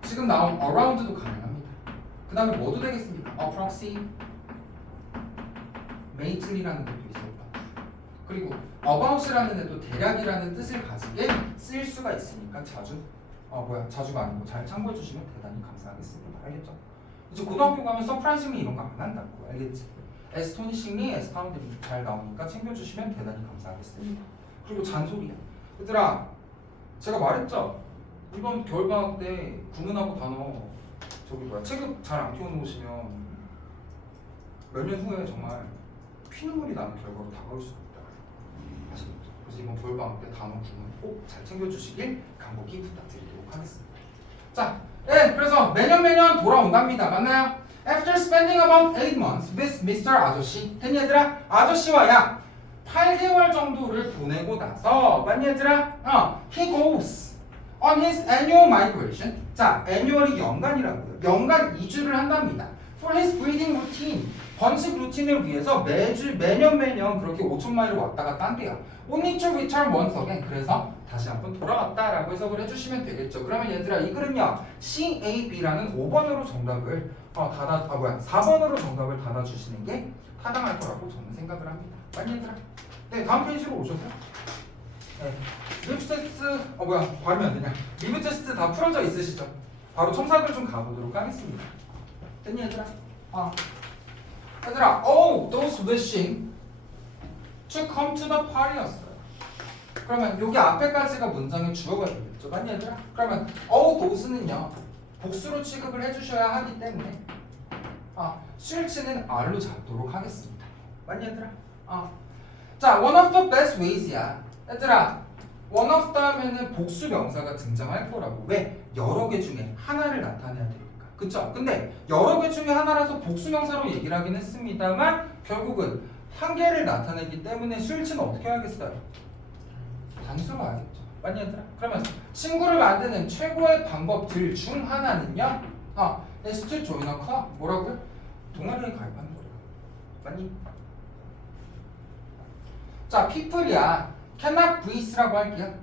지금 나온 around도 가능합니다. 그 다음에 뭐도 되겠습니까? approximately라는 것도 있었다. 그리고 about이라는 애도 대략이라는 뜻을 가지게 쓰일 수가 있으니까 자주가 아니고 잘 참고해 주시면 대단히 감사하겠습니다. 알겠죠? 이제 고등학교 가면 surprisingly 이런 거 안 한다고. 알겠지? 에스토니싱리, 에스타운딩 잘 나오니까 챙겨주시면 대단히 감사하겠습니다. 그리고 잔소리야. 얘들아, 제가 말했죠? 이번 겨울방학 때 구문하고 단어 체급 잘 안 키워놓으시면 몇 년 후에 정말 피눈물이 나는 결과로 다가올 수가 있다. 아시겠죠? 그래서 이번 겨울방학 때 단어 구문 꼭 잘 챙겨주시길 간곡히 부탁드리도록 하겠습니다. 자, 네, 그래서 매년 돌아온답니다. 맞나요? After spending about 8 months with Mr. 아저씨, 됐니 얘들아? 아저씨와 약 8개월 정도를 보내고 나서, 맞니 얘들아? He goes on his annual migration. 자, annual이 연간이라고요. 연간 이주를 한답니다. For his breeding routine. 번식 루틴을 위해서 매년 그렇게 5,000마일을 왔다 갔다 한대요. Only to return once again. 그래서 다시 한번 돌아왔다라고 해석을 해주시면 되겠죠. 그러면 얘들아, 이 글은요, CAB라는 5번으로 정답을 4번으로 정답을 닫아주시는 게 타당할 거라고 저는 생각을 합니다. 맞니 얘들아? 네, 다음 페이지로 오셔서. 네, 리뷰 테스트, 발음이 안 되냐? 리뷰 테스트 다 풀어져 있으시죠? 바로 첨삭을 좀 가보도록 하겠습니다. 됐니 얘들아? 얘들아, those wishing to come to the party였어요. 그러면 여기 앞에까지가 문장의 주어가 되겠죠, 맞니 얘들아? 그러면 those는요 복수로 취급을 해주셔야 하기 때문에 수일치는 R로 잡도록 하겠습니다. 맞니 얘들아? 자, one of the best ways야. 얘들아, one of the 하면은 복수 명사가 등장할 거라고. 왜? 여러 개 중에 하나를 나타내야 되니까. 그쵸? 근데 여러 개 중에 하나라서 복수 명사로 얘기를 하긴 했습니다만 결국은 한 개를 나타내기 때문에 수일치는 어떻게 해야겠어요? 단수로 해야겠죠. 맞니 얘들아? 그러면 친구를 만드는 최고의 방법들 중 하나는요, is to join a club. 뭐라고요? 동아리에 가입하는 거래요. 맞니? 자, people이야. cannot breathe라고 할게요.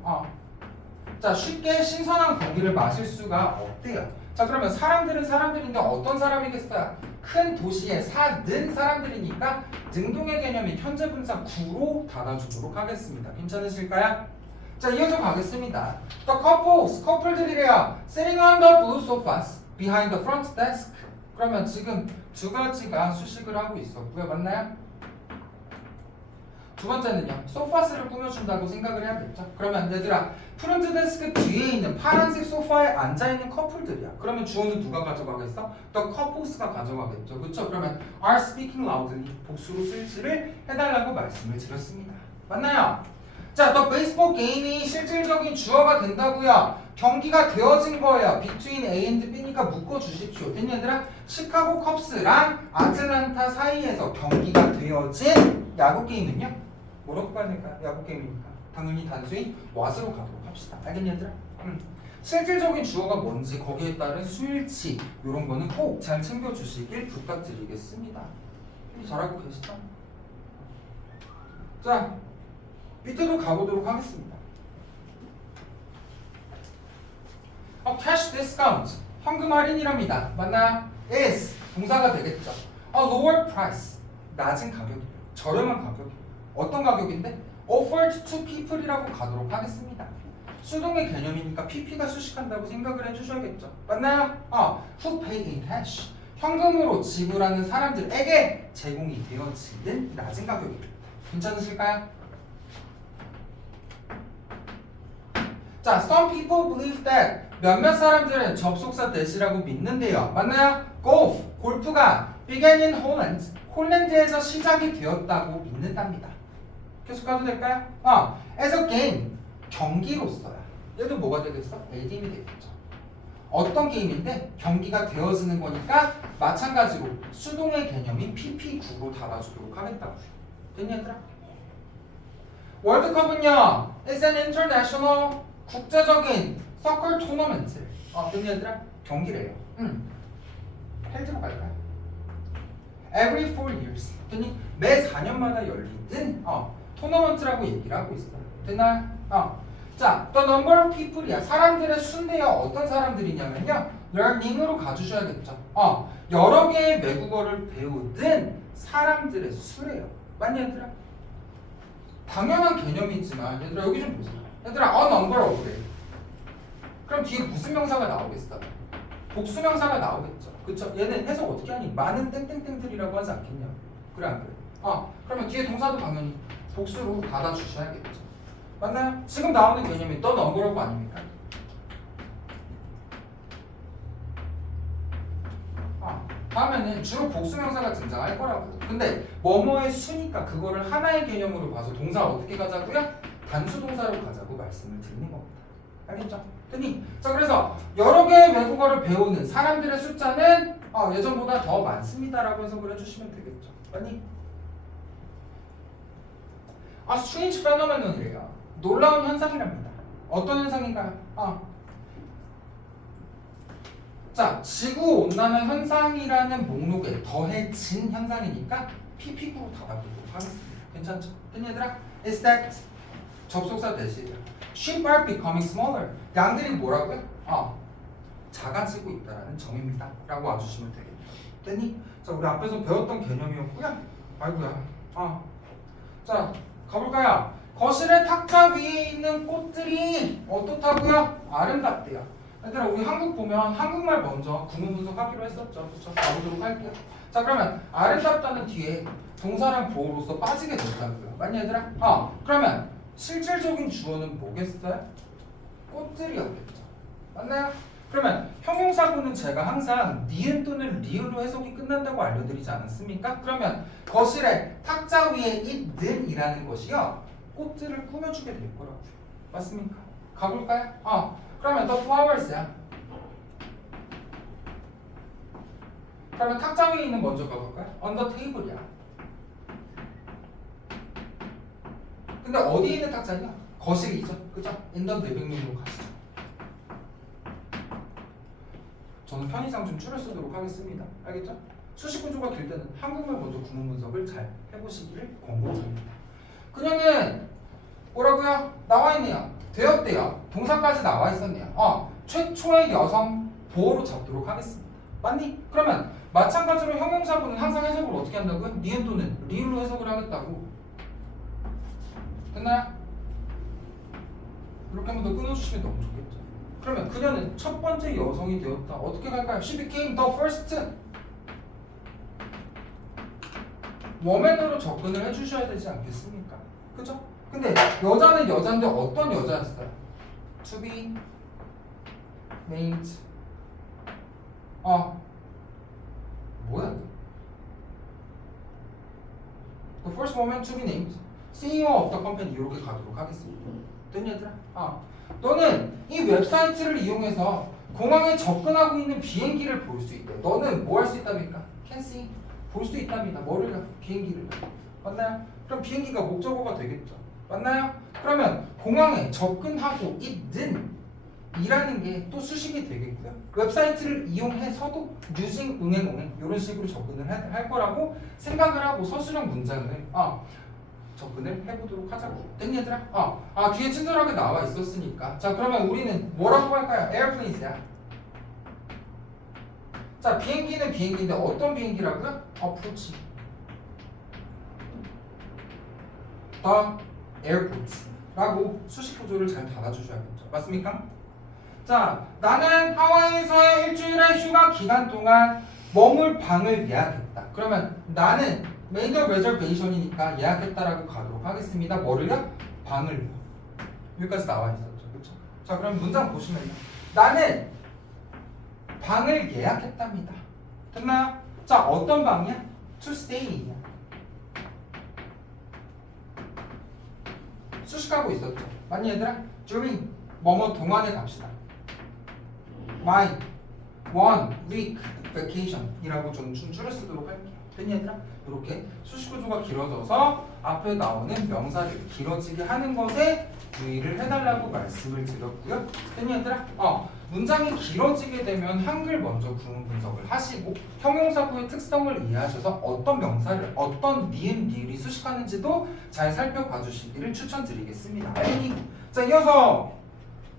자, 쉽게 신선한 공기를 마실 수가 없대요. 자, 그러면 사람들은 사람들인데 어떤 사람이겠어요? 큰 도시에 사는 사람들이니까 능동의 개념이 현재 분사 구로 닫아주도록 하겠습니다. 괜찮으실까요? 자, 이어서 가겠습니다. The couples, 커플들이래요. Sitting on the blue sofas behind the front desk. 그러면 지금 두 가지가 수식을 하고 있었고요. 맞나요? 두 번째는요, 소파스를 꾸며준다고 생각을 해야겠죠. 그러면 얘들아, 프론트 데스크 뒤에 있는 파란색 소파에 앉아있는 커플들이야. 그러면 주어는 누가 가져가겠어? The couples가 가져가겠죠. 그쵸? 그러면 are speaking loudly 복수로 수일치를 해달라고 말씀을 드렸습니다. 맞나요? 자, the baseball game이 실질적인 주어가 된다고요. 경기가 되어진 거예요. between A and B니까 묶어주십시오. 됐니 얘들아? 시카고 컵스랑 아틀란타 사이에서 경기가 되어진 야구 게임은요? 뭐라고 봐야 될까요? 야구 게임이니까 당연히 단수인 what으로 가도록 합시다. 알겠니 얘들아? 실질적인 주어가 뭔지 거기에 따른 수일치 이런 거는 꼭 잘 챙겨주시길 부탁드리겠습니다. 잘하고 계시죠? 자, 밑에도 가보도록 하겠습니다. cash discount 현금 할인이랍니다. 맞나요? is 동사가 되겠죠. lower price 낮은 가격이에요. 저렴한 가격이에요. 어떤 가격인데? offered to people이라고 가도록 하겠습니다. 수동의 개념이니까 PP가 수식한다고 생각을 해주셔야겠죠. 맞나요? who pay in cash 현금으로 지불하는 사람들에게 제공이 되어지는 낮은 가격입니다. 괜찮으실까요? 자, some people believe that 몇몇 사람들은 접속사 that이라고 믿는데요. 맞나요? 골프가 began in Holland 홀랜드에서 시작이 되었다고 믿는답니다. 계속 가도 될까요? as a game 경기로서야. 얘도 뭐가 되겠어? ADM이 되겠죠. 어떤 게임인데 경기가 되어지는 거니까 마찬가지로 수동의 개념이 PP9로 달아주도록 하겠다고요. 됐니 얘들아? 월드컵은요 is an international 국제적인 서클 토너먼트. 됐니 얘들아? 경기래요. 헬드로 갈까요? Every 4 years. 됐니? 매 4년마다 열리는 토너먼트라고 얘기를 하고 있어요. 됐나요? 자, the number of people이야. 사람들의 수인데요. 어떤 사람들이냐면요. learning으로 가주셔야겠죠. 여러 개의 외국어를 배우는 사람들의 수래요. 맞니 얘들아? 당연한 개념이지만 얘들아 여기 좀 보세요. 얘들아 a number of래. 그럼 뒤에 무슨 명사가 나오겠어? 복수 명사가 나오겠죠. 그쵸? 얘는 해석 어떻게 하니? 많은 땡땡땡들이라고 하지 않겠냐? 그래 안 그래? 그러면 뒤에 동사도 당연히 복수로 닫아주셔야겠죠. 맞나요? 지금 나오는 개념이 또 넘버러브 아닙니까? 다음에는 주로 복수명사가 등장할 거라고요. 근데 뭐뭐의 수니까 그거를 하나의 개념으로 봐서 동사 어떻게 가자고요? 단수 동사로 가자고 말씀을 드리는 겁니다. 알겠죠? 됐니? 자, 그래서 여러 개의 외국어를 배우는 사람들의 숫자는 예전보다 더 많습니다라고 해석을 해주시면 되겠죠. 맞니? strange phenomenon이래요. 놀라운 현상이랍니다. 어떤 현상인가요? 자, 지구온난화 현상이라는 목록에 더해진 현상이니까 PP구로 닫아보도록 하겠습니다. 괜찮죠? 됐니 얘들아? Is that 접속사 대신이야. Sheep are becoming smaller. 양들이 뭐라고요? 작아지고 있다라는 점입니다. 라고 와주시면 되겠죠. 됐니? 자, 우리 앞에서 배웠던 개념이었고요. 아이고야. 자, 가볼까요? 거실의 탁자 위에 있는 꽃들이 어떻다고요? 아름답대요. 얘들아, 우리 한국 보면 한국말 먼저 구문 분석하기로 했었죠. 그쵸? 가보도록 할게요. 자, 그러면 아름답다는 뒤에 동사랑 보호로서 빠지게 된다고요. 맞니 얘들아? 그러면 실질적인 주어는 뭐겠어요? 꽃들이었겠죠. 맞나요? 그러면 형용사구는 제가 항상 니은 또는 리을로 해석이 끝난다고 알려드리지 않았습니까? 그러면 거실에 탁자 위에 있는이라는 것이요 꽃들을 꾸며주게 될 거라고요. 맞습니까? 가볼까요? 그러면 the flowers야. 그러면 탁자 위에 있는 먼저 가볼까요? on the table이야. 근데 어디에 있는 탁자냐? 거실이죠. 그죠? in the living room으로 가시죠. 저는 편의상 좀 줄여 쓰도록 하겠습니다. 알겠죠? 수식 구조가 길 때는 한국말 먼저 구문 분석을 잘 해보시기를 권고드립니다. 그녀는 뭐라고요? 나와 있네요. 되었대요. 동사까지 나와 있었네요. 최초의 여성 보호로 잡도록 하겠습니다. 맞니? 그러면 마찬가지로 형용사구는 항상 해석을 어떻게 한다고요? 니은 또는 리을로 해석을 하겠다고. 됐나요? 이렇게 한번 더 끊어주시면 너무 좋겠죠. 그러면 그녀는 첫 번째 여성이 되었다. 어떻게 갈까요? She became the first. 워맨으로 접근을 해주셔야 되지 않겠습니까? 그죠? 근데 여자는 여자인데 어떤 여자였어요? To be named. 뭐야? The first woman to be named CEO of the company. 이렇게 가도록 하겠습니다. 됐니 얘들아? 너는 이 웹사이트를 이용해서 공항에 접근하고 있는 비행기를 볼 수 있대. 너는 뭐 할 수 있답니까? Can see. 볼 수 있답니다. 뭐를요? 비행기를. 맞나요? 그럼 비행기가 목적어가 되겠죠. 맞나요? 그러면 공항에 접근하고 있는 이라는 게 또 수식이 되겠고요. 웹사이트를 이용해서도 using, 응행 이런 식으로 접근을 할 거라고 생각을 하고 서술형 문장을 접근을 해보도록 하자고. 됐니 얘들아? 뒤에 친절하게 나와 있었으니까. 자, 그러면 우리는 뭐라고 할까요? airplanes야. 자, 비행기는 비행기인데 어떤 비행기라고요? approach the airport 라고 수식 구조를 잘 닫아주셔야겠죠. 맞습니까? 자, 나는 하와이에서의 일주일의 휴가 기간 동안 머물 방을 예약했다. 그러면 나는 made a reservation이니까 예약했다라고 가도록 하겠습니다. 뭐를요? 방을요. 여기까지 나와 있었죠. 그렇죠? 자, 그럼 문장 보시면요. 나는 방을 예약했답니다. 됐나요? 자, 어떤 방이야? To stay이야. 수식하고 있었죠. 맞니 얘들아? during 뭐뭐 동안에 갑시다. My 1 week vacation 이라고 좀 줄여 쓰도록 할게요. 됐니 얘들아? 이렇게 수식 구조가 길어져서 앞에 나오는 명사를 길어지게 하는 것에 주의를 해달라고 말씀을 드렸고요. 됐니 얘들아? 문장이 길어지게 되면 한글 먼저 구문 분석을 하시고 형용사구의 특성을 이해하셔서 어떤 명사를 어떤 니은 리을이 수식하는지도 잘 살펴봐 주시기를 추천드리겠습니다. 알겠니? 자, 이어서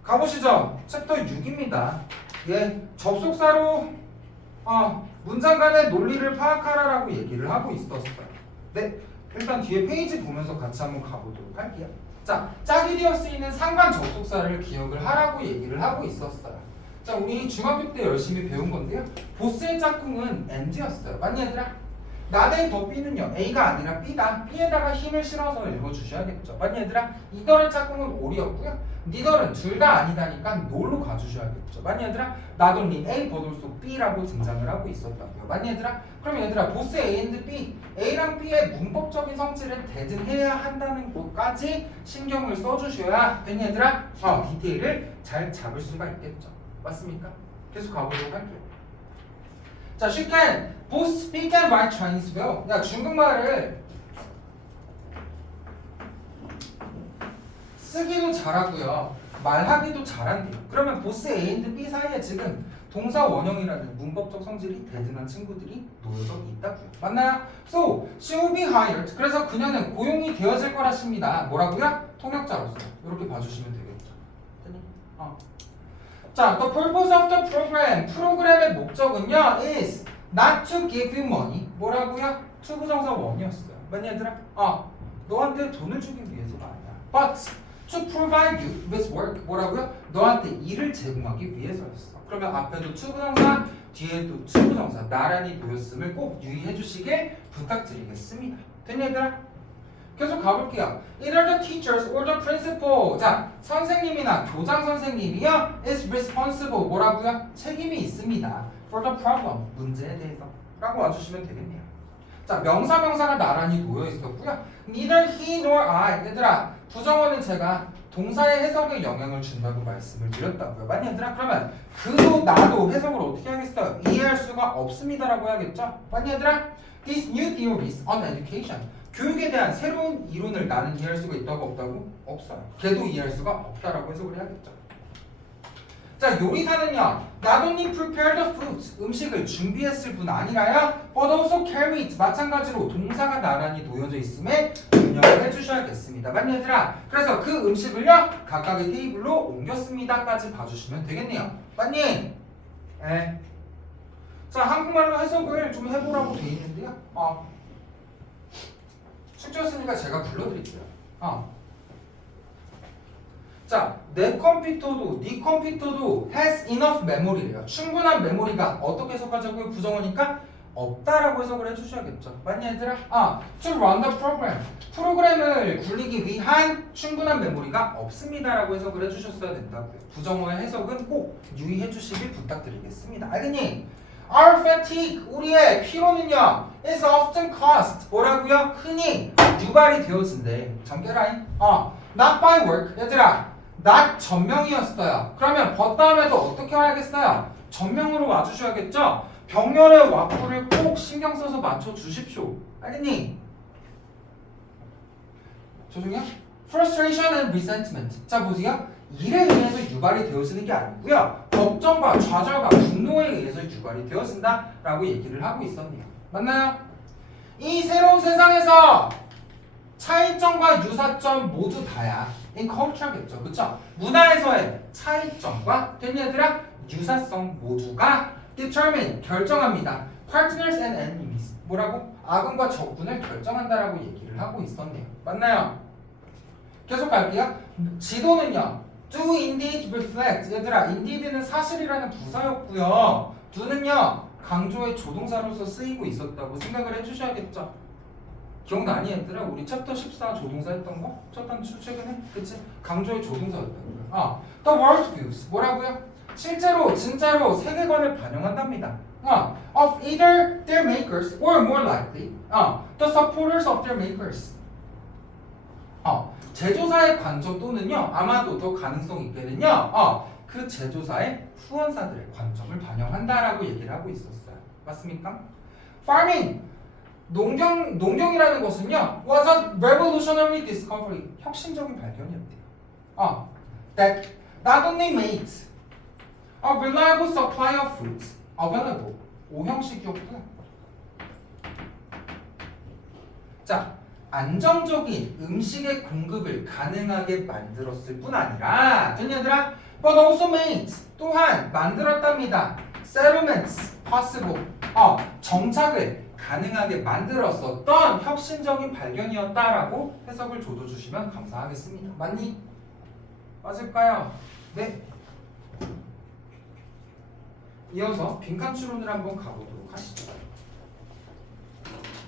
가보시죠. 챕터 6입니다. 예, 접속사로 문장 간의 논리를 파악하라라고 얘기를 하고 있었어요. 네, 일단 뒤에 페이지 보면서 같이 한번 가보도록 할게요. 자, 짝이 되어 쓰이는 상관 접속사를 기억을 하라고 얘기를 하고 있었어요. 자, 우리 중학교 때 열심히 배운 건데요. 보스의 짝꿍은 and였어요. 맞니 얘들아? not A 더 B는요 A가 아니라 B다. B에다가 힘을 실어서 읽어주셔야겠죠. 맞니 얘들아? 이더를 짝꿍은 올이었고요. 니더는 둘 다 아니다니까 놀로 가주셔야겠죠. 맞니 얘들아? not only A but also B라고 등장을 하고 있었다고요. 맞니 얘들아? 그럼 얘들아 보스 A and B A랑 B의 문법적인 성질을 대등해야 한다는 것까지 신경을 써주셔야 됐니 얘들아? 디테일을 잘 잡을 수가 있겠죠. 맞습니까? 계속 가보도록 할게요. 자, she can both speak and write Chinese well. 야, 중국말을 쓰기도 잘하고요. 말하기도 잘한대요. 그러면 보스 A and B 사이에 지금 동사 원형이라는 문법적 성질이 대등한 친구들이 놓여져 있다고요. 맞나요? So, she will be hired. 그래서 그녀는 고용이 되어질 거라십니다. 뭐라고요? 통역자로서. 이렇게 봐주시면 되겠죠. 자, the purpose of the program. 프로그램의 목적은요, is not to give you money. 뭐라고요? 투부정사 원이었어요. 맞니 얘들아? 너한테 돈을 주기 위해서가 아니야. But to provide you with work. 뭐라고요? 너한테 일을 제공하기 위해서였어. 그러면 앞에도 투부정사, 뒤에도 투부정사 나란히 놓였음을 꼭 유의해 주시길 부탁드리겠습니다. 됐니 얘들아? 계속 가볼게요. Either the teachers or the principal. 자, 선생님이나 교장 선생님이요 is responsible. 뭐라고요? 책임이 있습니다. For the problem. 문제에 대해서. 라고 와주시면 되겠네요. 자, 명사가 나란히 놓여 있었고요. Neither he nor I. 얘들아, 부정어는 제가 동사의 해석에 영향을 준다고 말씀을 드렸다고요. 맞니 얘들아? 그러면 그도 나도 해석을 어떻게 하겠어요? 이해할 수가 없습니다라고 해야겠죠? 맞니 얘들아? These new theories on education. 교육에 대한 새로운 이론을 나는 이해할 수가 있다고 없다고? 없어요. 걔도 이해할 수가 없다라고 해석을 해야겠죠. 자, 요리사는요 not only prepare the food 음식을 준비했을 뿐 아니라요 but also carry it 마찬가지로 동사가 나란히 놓여져 있음에 분명을 해주셔야겠습니다. 맞니 얘들아? 그래서 그 음식을요 각각의 테이블로 옮겼습니다까지 봐주시면 되겠네요. 맞니? 네. 자, 한국말로 해석을 좀 해보라고 돼 있는데요. 숙제였으니까 제가 불러드릴게요. 자, 내 컴퓨터도 네 컴퓨터도 has enough memory래요. 충분한 메모리가 어떻게 해석하자고요? 부정어니까 없다라고 해석을 해주셔야겠죠. 맞니 얘들아? to run the program. 프로그램을 굴리기 위한 충분한 메모리가 없습니다라고 해석을 해주셨어야 된다고요. 부정어의 해석은 꼭 유의해 주시길 부탁드리겠습니다. 알겠니? Our fatigue, 우리의 피로는요 is often caused, 뭐라고요? 흔히 유발이 되어진대. 잠깨라잉. not by work. 얘들아, not 전명이었어요. 그러면 but 다음에도 어떻게 와야겠어요? 전명으로 와주셔야겠죠? 병렬의 와꾸를 꼭 신경 써서 맞춰주십시오. 알겠니? 조종이요? Frustration and resentment. 자, 보세요. 일에 의해서 유발이 되어지는 게 아니고요. 걱정과 좌절과 분노에 의해서 유발이 되어진다라고 얘기를 하고 있었네요. 맞나요? 이 새로운 세상에서 차이점과 유사점 모두 다야. in culture겠죠. 그쵸? 문화에서의 차이점과 얘들아 유사성 모두가 determine 결정합니다. partners and enemies. 뭐라고? 악은과 적군을 결정한다라고 얘기를 하고 있었네요. 맞나요? 계속 갈게요. 지도는요. do indeed reflect. 얘들아, indeed는 사실이라는 부사였고요. do는요. 강조의 조동사로서 쓰이고 있었다고 생각을 해주셔야겠죠. 기억나니 얘들아? 우리 챕터 14 조동사 했던 거? 첫 단추 최근에? 그치? 강조의 조동사였다고요. the world views. 뭐라고요? 실제로 진짜로 세계관을 반영한답니다. of either their makers or more likely the supporters of their makers. 제조사의 관점 또는요 아마도 더 가능성 있게는요 그 제조사의 후원사들의 관점을 반영한다라고 얘기를 하고 있었어요. 맞습니까? Farming 농경이라는 것은요 was a revolutionary discovery 혁신적인 발견이었대요. That not only made a reliable supply of food available 오형식이었고요. 자, 안정적인 음식의 공급을 가능하게 만들었을 뿐 아니라 얘들아 but also made 또한 만들었답니다. settlements possible 정착을 가능하게 만들었었던 혁신적인 발견이었다라고 해석을 줘주시면 감사하겠습니다. 맞니? 맞을까요? 네. 이어서 빈칸 추론을 한번 가보도록 하시죠.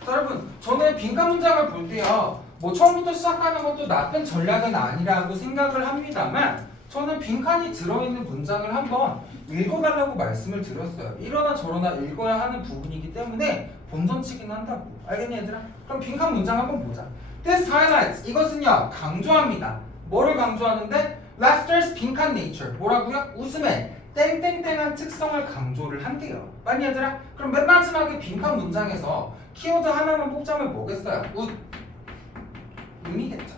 자, 여러분, 저는 빈칸 문장을 볼 때요, 뭐 처음부터 시작하는 것도 나쁜 전략은 아니라고 생각을 합니다만, 저는 빈칸이 들어있는 문장을 한번 읽어달라고 말씀을 드렸어요. 이러나 저러나 읽어야 하는 부분이기 때문에 본전치기는 한다고. 알겠니 얘들아? 그럼 빈칸 문장 한번 보자. This highlights. 이것은요, 강조합니다. 뭐를 강조하는데? Laughter's 빈칸 nature. 뭐라고요? 웃음의 땡땡땡한 특성을 강조를 한대요. 맞니 얘들아? 그럼 맨 마지막에 빈칸 문장에서 키워드 하나만 뽑자면 뭐겠어요? 의미겠죠.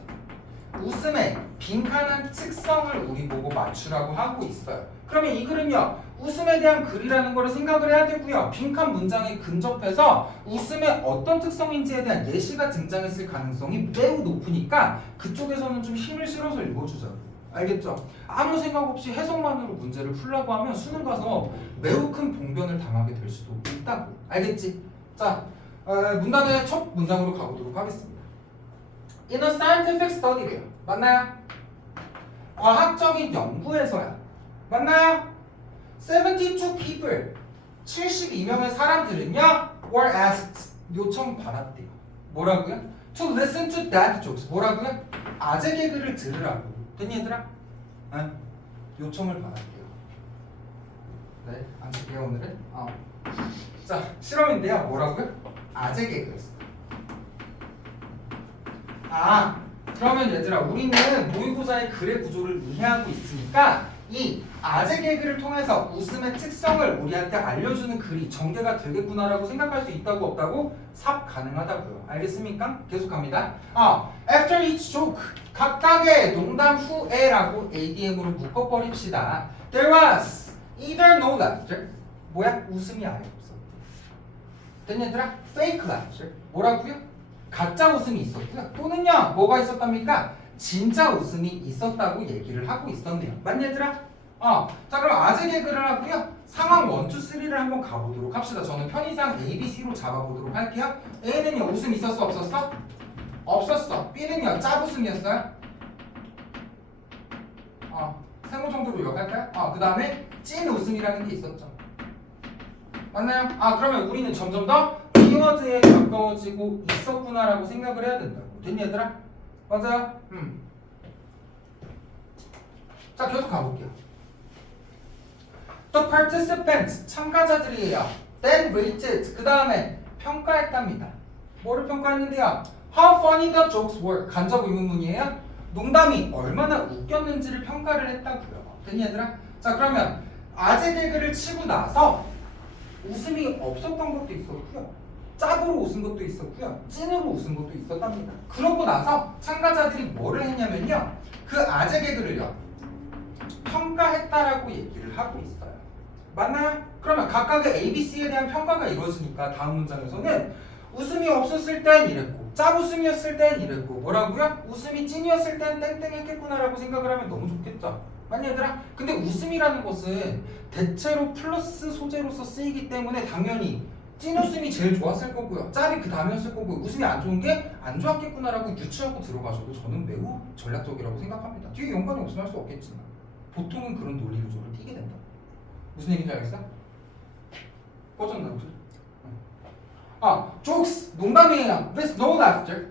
웃음의 빈칸한 특성을 우리 보고 맞추라고 하고 있어요. 그러면 이 글은요, 웃음에 대한 글이라는 거를 생각을 해야 되고요, 빈칸 문장에 근접해서 웃음의 어떤 특성인지에 대한 예시가 등장했을 가능성이 매우 높으니까 그쪽에서는 좀 힘을 실어서 읽어주자고. 알겠죠? 아무 생각 없이 해석만으로 문제를 풀라고 하면 수능 가서 매우 큰 봉변을 당하게 될 수도 있다고. 알겠지? 자, 문단의 첫 문장으로 가보도록 하겠습니다. In a scientific study래요. 맞나요? 과학적인 연구에서야. 맞나요? 72 people, 72명의 사람들은요, were asked, 요청받았대요. 뭐라고요? To listen to dad jokes. 뭐라고요? 아재 개그를 들으라고. 됐니 얘들아? 응? 요청을 받았대요. 네, 안 칠게요 오늘은. 자, 실험인데요. 뭐라고요? 아재 개그였어. 그러면 얘들아, 우리는 모의고사의 글의 구조를 이해하고 있으니까 이 아재 개그를 통해서 웃음의 특성을 우리한테 알려주는 글이 전개가 되겠구나라고 생각할 수 있다고 없다고? 삽 가능하다고요. 알겠습니까? 계속합니다. After each joke, 각각의 농담 후에라고 ADM으로 묶어버립시다. There was either no laughter, 뭐야? 웃음이 아예 없어. 됐니 얘들아? Fake laughter, 뭐라고요? 가짜 웃음이 있었고요. 또는요, 뭐가 있었답니까? 진짜 웃음이 있었다고 얘기를 하고 있었네요. 맞니 얘들아? 자, 그럼 아재 개그를 하고요, 상황 1, 2, 3를 한번 가보도록 합시다. 저는 편의상 A, B, C로 잡아보도록 할게요. A는요, 웃음 있었어 없었어? 없었어. B는요, 짭웃음이었어요? 세모 정도로 요약할까요? 그 다음에 찐 웃음이라는 게 있었죠. 맞나요? 그러면 우리는 점점 더 키워드에 가까워지고 있었구나라고 생각을 해야 된다고. 됐니 얘들아? 맞아? 자, 계속 가볼게요. The participants, 참가자들이에요. Then rated, 그 다음에 평가했답니다. 뭐를 평가했는데요? How funny the jokes were. 간접 의문문이에요. 농담이 얼마나 웃겼는지를 평가를 했다고요. 됐니 얘들아? 자, 그러면 아재 개그를 치고 나서 웃음이 없었던 것도 있었고요, 짭으로 웃은 것도 있었고요, 찐으로 웃은 것도 있었답니다. 그러고 나서 참가자들이 뭐를 했냐면요, 그 아재 개그를요, 평가했다라고 얘기를 하고 있어요. 맞나요? 그러면 각각의 A, B, C에 대한 평가가 이루어지니까 다음 문장에서는 웃음이 없었을 땐 이랬고, 짭웃음이었을 땐 이랬고, 뭐라고요? 웃음이 찐이었을 땐 땡땡했겠구나라고 생각을 하면 너무 좋겠죠. 맞니 얘들아? 근데 웃음이라는 것은 대체로 플러스 소재로서 쓰이기 때문에 당연히 찐웃음이 제일 좋았을 거고요, 짭이 그 다음이었을 거고요, 웃음이 안 좋은 게 안 좋았겠구나라고 유추하고 들어가셔도 저는 매우 전략적이라고 생각합니다. 뒤에 연관이 없으면 할 수 없겠지만 보통은 그런 논리 구조를 띠게 된다. 무슨 얘기인지 알겠어? 꺼졌나 혹시? jokes, 농담이에요. With no laughter,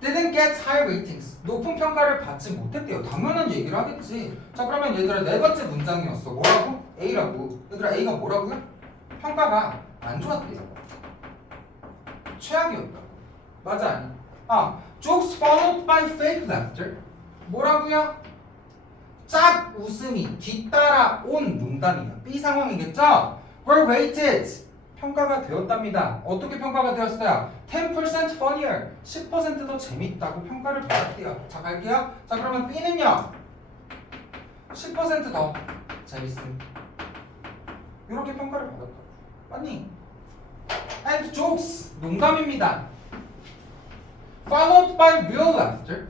didn't get high ratings. 높은 평가를 받지 못했대요. 당연한 얘기를 하겠지. 자, 그러면 얘들아, 네 번째 문장이었어. 뭐라고? A라고. 얘들아, A가 뭐라고요? 평가가 안 좋았대요. 최악이었다고. 맞아 아니? jokes followed by fake laughter. 뭐라고요? 짭 웃음이 뒤따라온 농담이에요. B 상황이겠죠? were rated, 평가가 되었답니다. 어떻게 평가가 되었어요? 10% funnier, 10% 더 재밌다고 평가를 받았대요. 자, 갈게요. 자, 그러면 B는요, 10% 더 재밌음, 이렇게 평가를 받았다. 맞니? And jokes, 농담입니다. Followed by real laughter,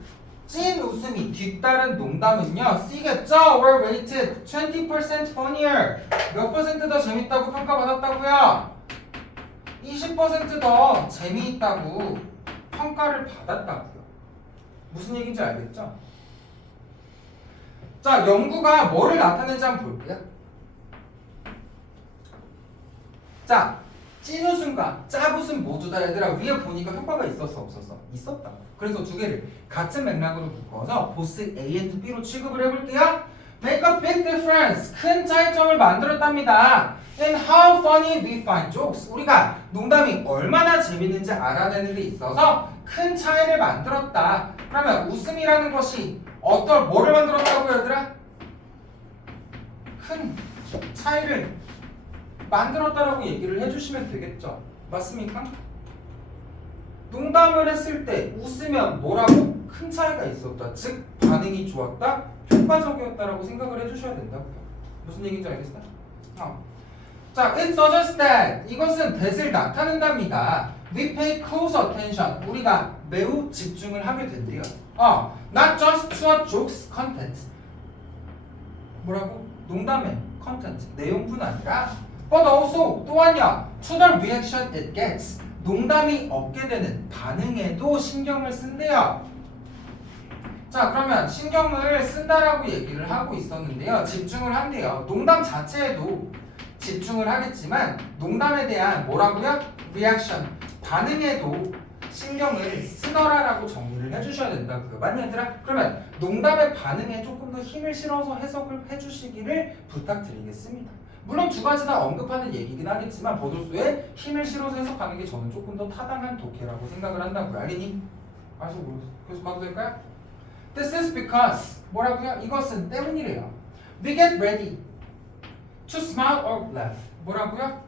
찐 웃음이 뒤따른 농담은요, C겠죠? were rated 20% funnier, 몇 퍼센트 더 재밌다고 평가받았다고요? 20% 더 재미있다고 평가를 받았다고요. 무슨 얘기인지 알겠죠? 자, 연구가 뭐를 나타내는지 한번 볼게요. 자, 찐웃음과 짭웃음 모두 다 얘들아 위에 보니까 효과가 있었어 없었어? 있었다. 그래서 두 개를 같은 맥락으로 묶어서 보스 A and B로 취급을 해볼게요. Make a big difference. 큰 차이점을 만들었답니다. And how funny we find jokes. 우리가 농담이 얼마나 재밌는지 알아내는 데 있어서 큰 차이를 만들었다. 그러면 웃음이라는 것이 어떤 뭐를 만들었다고요, 얘들아? 큰 차이를 만들었다라고 얘기를 해주시면 되겠죠. 맞습니까? 농담을 했을 때 웃으면 뭐라고? 큰 차이가 있었다. 즉 반응이 좋았다, 효과적이었다라고 생각을 해주셔야 된다고요. 무슨 얘기인지 알겠어? 자, it suggests that 이것은 that을 나타낸답니다. We pay close attention. 우리가 매우 집중을 하게 된대요. Not just to a joke's content. 뭐라고? 농담의 content, 내용뿐 아니라 but also 또한요 to the reaction it gets. 농담이 얻게 되는 반응에도 신경을 쓴대요. 자, 그러면 신경을 쓴다라고 얘기를 하고 있었는데요. 집중을 한대요. 농담 자체에도 집중을 하겠지만 농담에 대한 뭐라고요? reaction, 반응에도 신경을 쓰더라라고 정리를 해주셔야 된다고요. 맞니 얘들아? 그러면 농담의 반응에 조금 더 힘을 실어서 해석을 해주시기를 부탁드리겠습니다. 물론 두 가지 다 언급하는 얘기긴 하겠지만 버돌소에 힘을 실어서 해석하는 게 저는 조금 더 타당한 독해라고 생각을 한다고요. 알겠니? 알았어, 모르겠어. 그래서 봐도 될까요? This is because 뭐라고요? 이것은 때문이래요. We get ready to smile or laugh. 뭐라고요?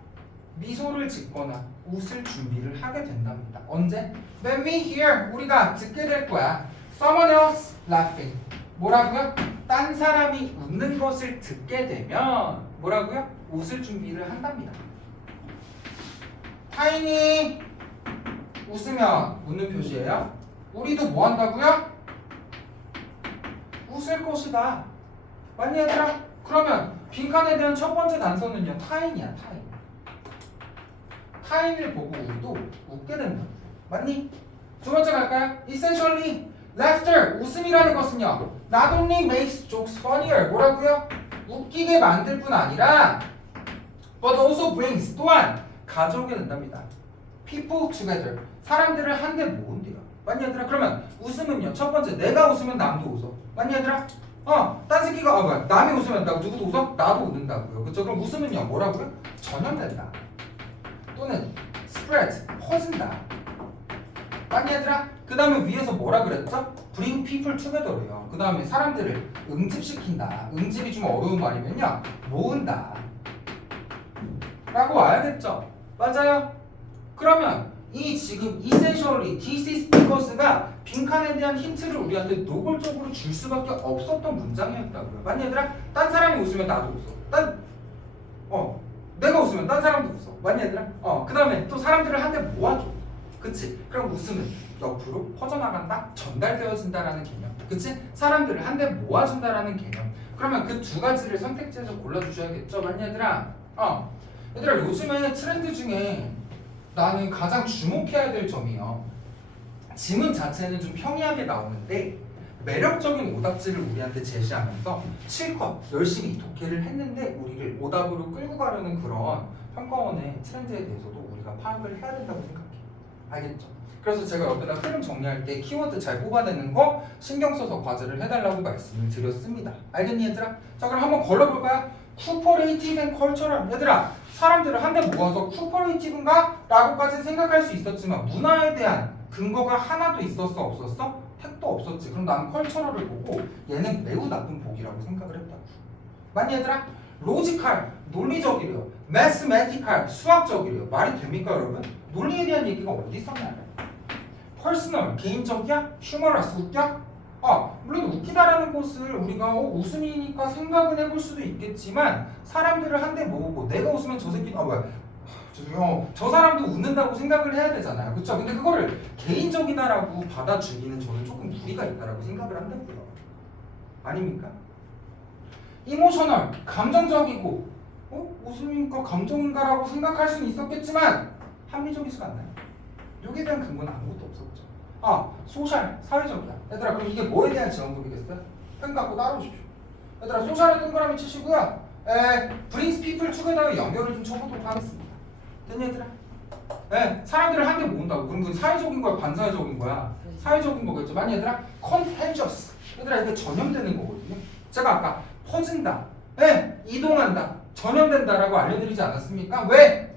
미소를 짓거나 웃을 준비를 하게 된답니다. 언제? When we hear, 우리가 듣게 될 거야. Someone else laughing. 뭐라고요? 딴 사람이 웃는 것을 듣게 되면 뭐라고요? 웃을 준비를 한답니다. 타인이 웃으면 웃는 표시예요. 우리도 뭐 한다고요? 웃을 것이다. 맞니 얘들아? 그러면 빈칸에 대한 첫 번째 단서는요. 타인이야. 타인. 타인을 보고 우리도 웃게 된다. 맞니? 두 번째 갈까요? Essentially, laughter, 웃음이라는 것은요. Not only makes jokes funnier. 뭐라고요? 웃기게 만들 뿐 아니라 but also brings, 또한 가져오게 된답니다. People together, 사람들을 한데 모은대요. 맞니 얘들아? 그러면 웃음은요. 첫 번째, 내가 웃으면 남도 웃어. 맞니 얘들아? 딴 새끼가 남이 웃으면 누구도 웃어? 나도 웃는다고요. 그쵸? 그럼 웃음은요. 뭐라고요? 전염된다. 또는 spread, 퍼진다. 맞니 얘들아? 그 다음에 위에서 뭐라 그랬죠? bring people together래요. 그 다음에 사람들을 응집시킨다. 응집이 좀 어려운 말이면요. 모은다. 라고 와야겠죠? 맞아요? 그러면 이 지금 essentially, this is because가 빈칸에 대한 힌트를 우리한테 노골적으로 줄 수밖에 없었던 문장이었다고요. 맞니 얘들아? 딴 사람이 웃으면 나도 웃어. 내가 웃으면 딴 사람도 웃어. 맞니 얘들아? 그 다음에 또 사람들을 한데 모아줘. 그치? 그럼 웃음은 옆으로 퍼져나간다? 전달되어진다라는 개념. 그치? 사람들을 한데 모아준다라는 개념. 그러면 그 두 가지를 선택지에서 골라주셔야겠죠? 맞니 얘들아? 얘들아 요즘에 트렌드 중에 나는 가장 주목해야 될 점이요. 지문 자체는 좀 평이하게 나오는데 매력적인 오답지를 우리한테 제시하면서 실컷 열심히 독해를 했는데 우리를 오답으로 끌고 가려는 그런 평가원의 트렌드에 대해서도 우리가 파악을 해야 된다고 생각해요. 알겠죠? 그래서 제가 여기다 흐름 정리할 때 키워드 잘 뽑아내는 거 신경 써서 과제를 해달라고 말씀을 드렸습니다. 알겠니 얘들아? 자 그럼 한번 걸러볼까요? 쿠퍼레이티브 앤 컬처럴. 얘들아 사람들을 한데 모아서 쿠퍼레이티브인가? 라고까지 생각할 수 있었지만 문화에 대한 근거가 하나도 있었어 없었어? 택도 없었지. 그럼 나는 컬처럴을 보고 얘는 매우 나쁜 복이라고 생각을 했다고. 맞니 얘들아? 로지컬, 논리적이래요. 매스매티컬, 수학적이래요. 말이 됩니까 여러분? 논리에 대한 얘기가 어디 있었나요? 퍼스널, 개인적이야? 휴머러스, 웃겨? 물론 웃기다라는 것을 우리가 웃음이니까 생각은 해볼 수도 있겠지만 사람들을 한데 모으고 내가 웃으면 저 새끼 죄송해요. 저 사람도 웃는다고 생각을 해야 되잖아요. 그쵸? 근데 그거를 개인적이다라고 받아주기는 저는 조금 무리가 있다라고 생각을 한다고요. 아닙니까? 이모셔널, 감정적이고 웃음이니까 감정인가라고 생각할 수는 있었겠지만 합리적이지가 않나요? 여기에 대한 근거는 아무것도 없었죠. 소셜, 사회적이다. 얘들아 그럼 이게 뭐에 대한 지원법이겠어요? 펜 갖고 따라오십시오. 얘들아 소셜에 동그라미 치시고요. brings people together의 연결을 좀 쳐보도록 하겠습니다. 됐니 얘들아? 네, 사람들을 한데 모은다고. 그럼 그 사회적인 거야, 반사회적인 거야? 사회적인 거겠죠. 많이 얘들아, contagious. 얘들아 이게 전염되는 거거든요. 제가 아까 퍼진다, 네, 이동한다, 전염된다라고 알려드리지 않았습니까? 왜?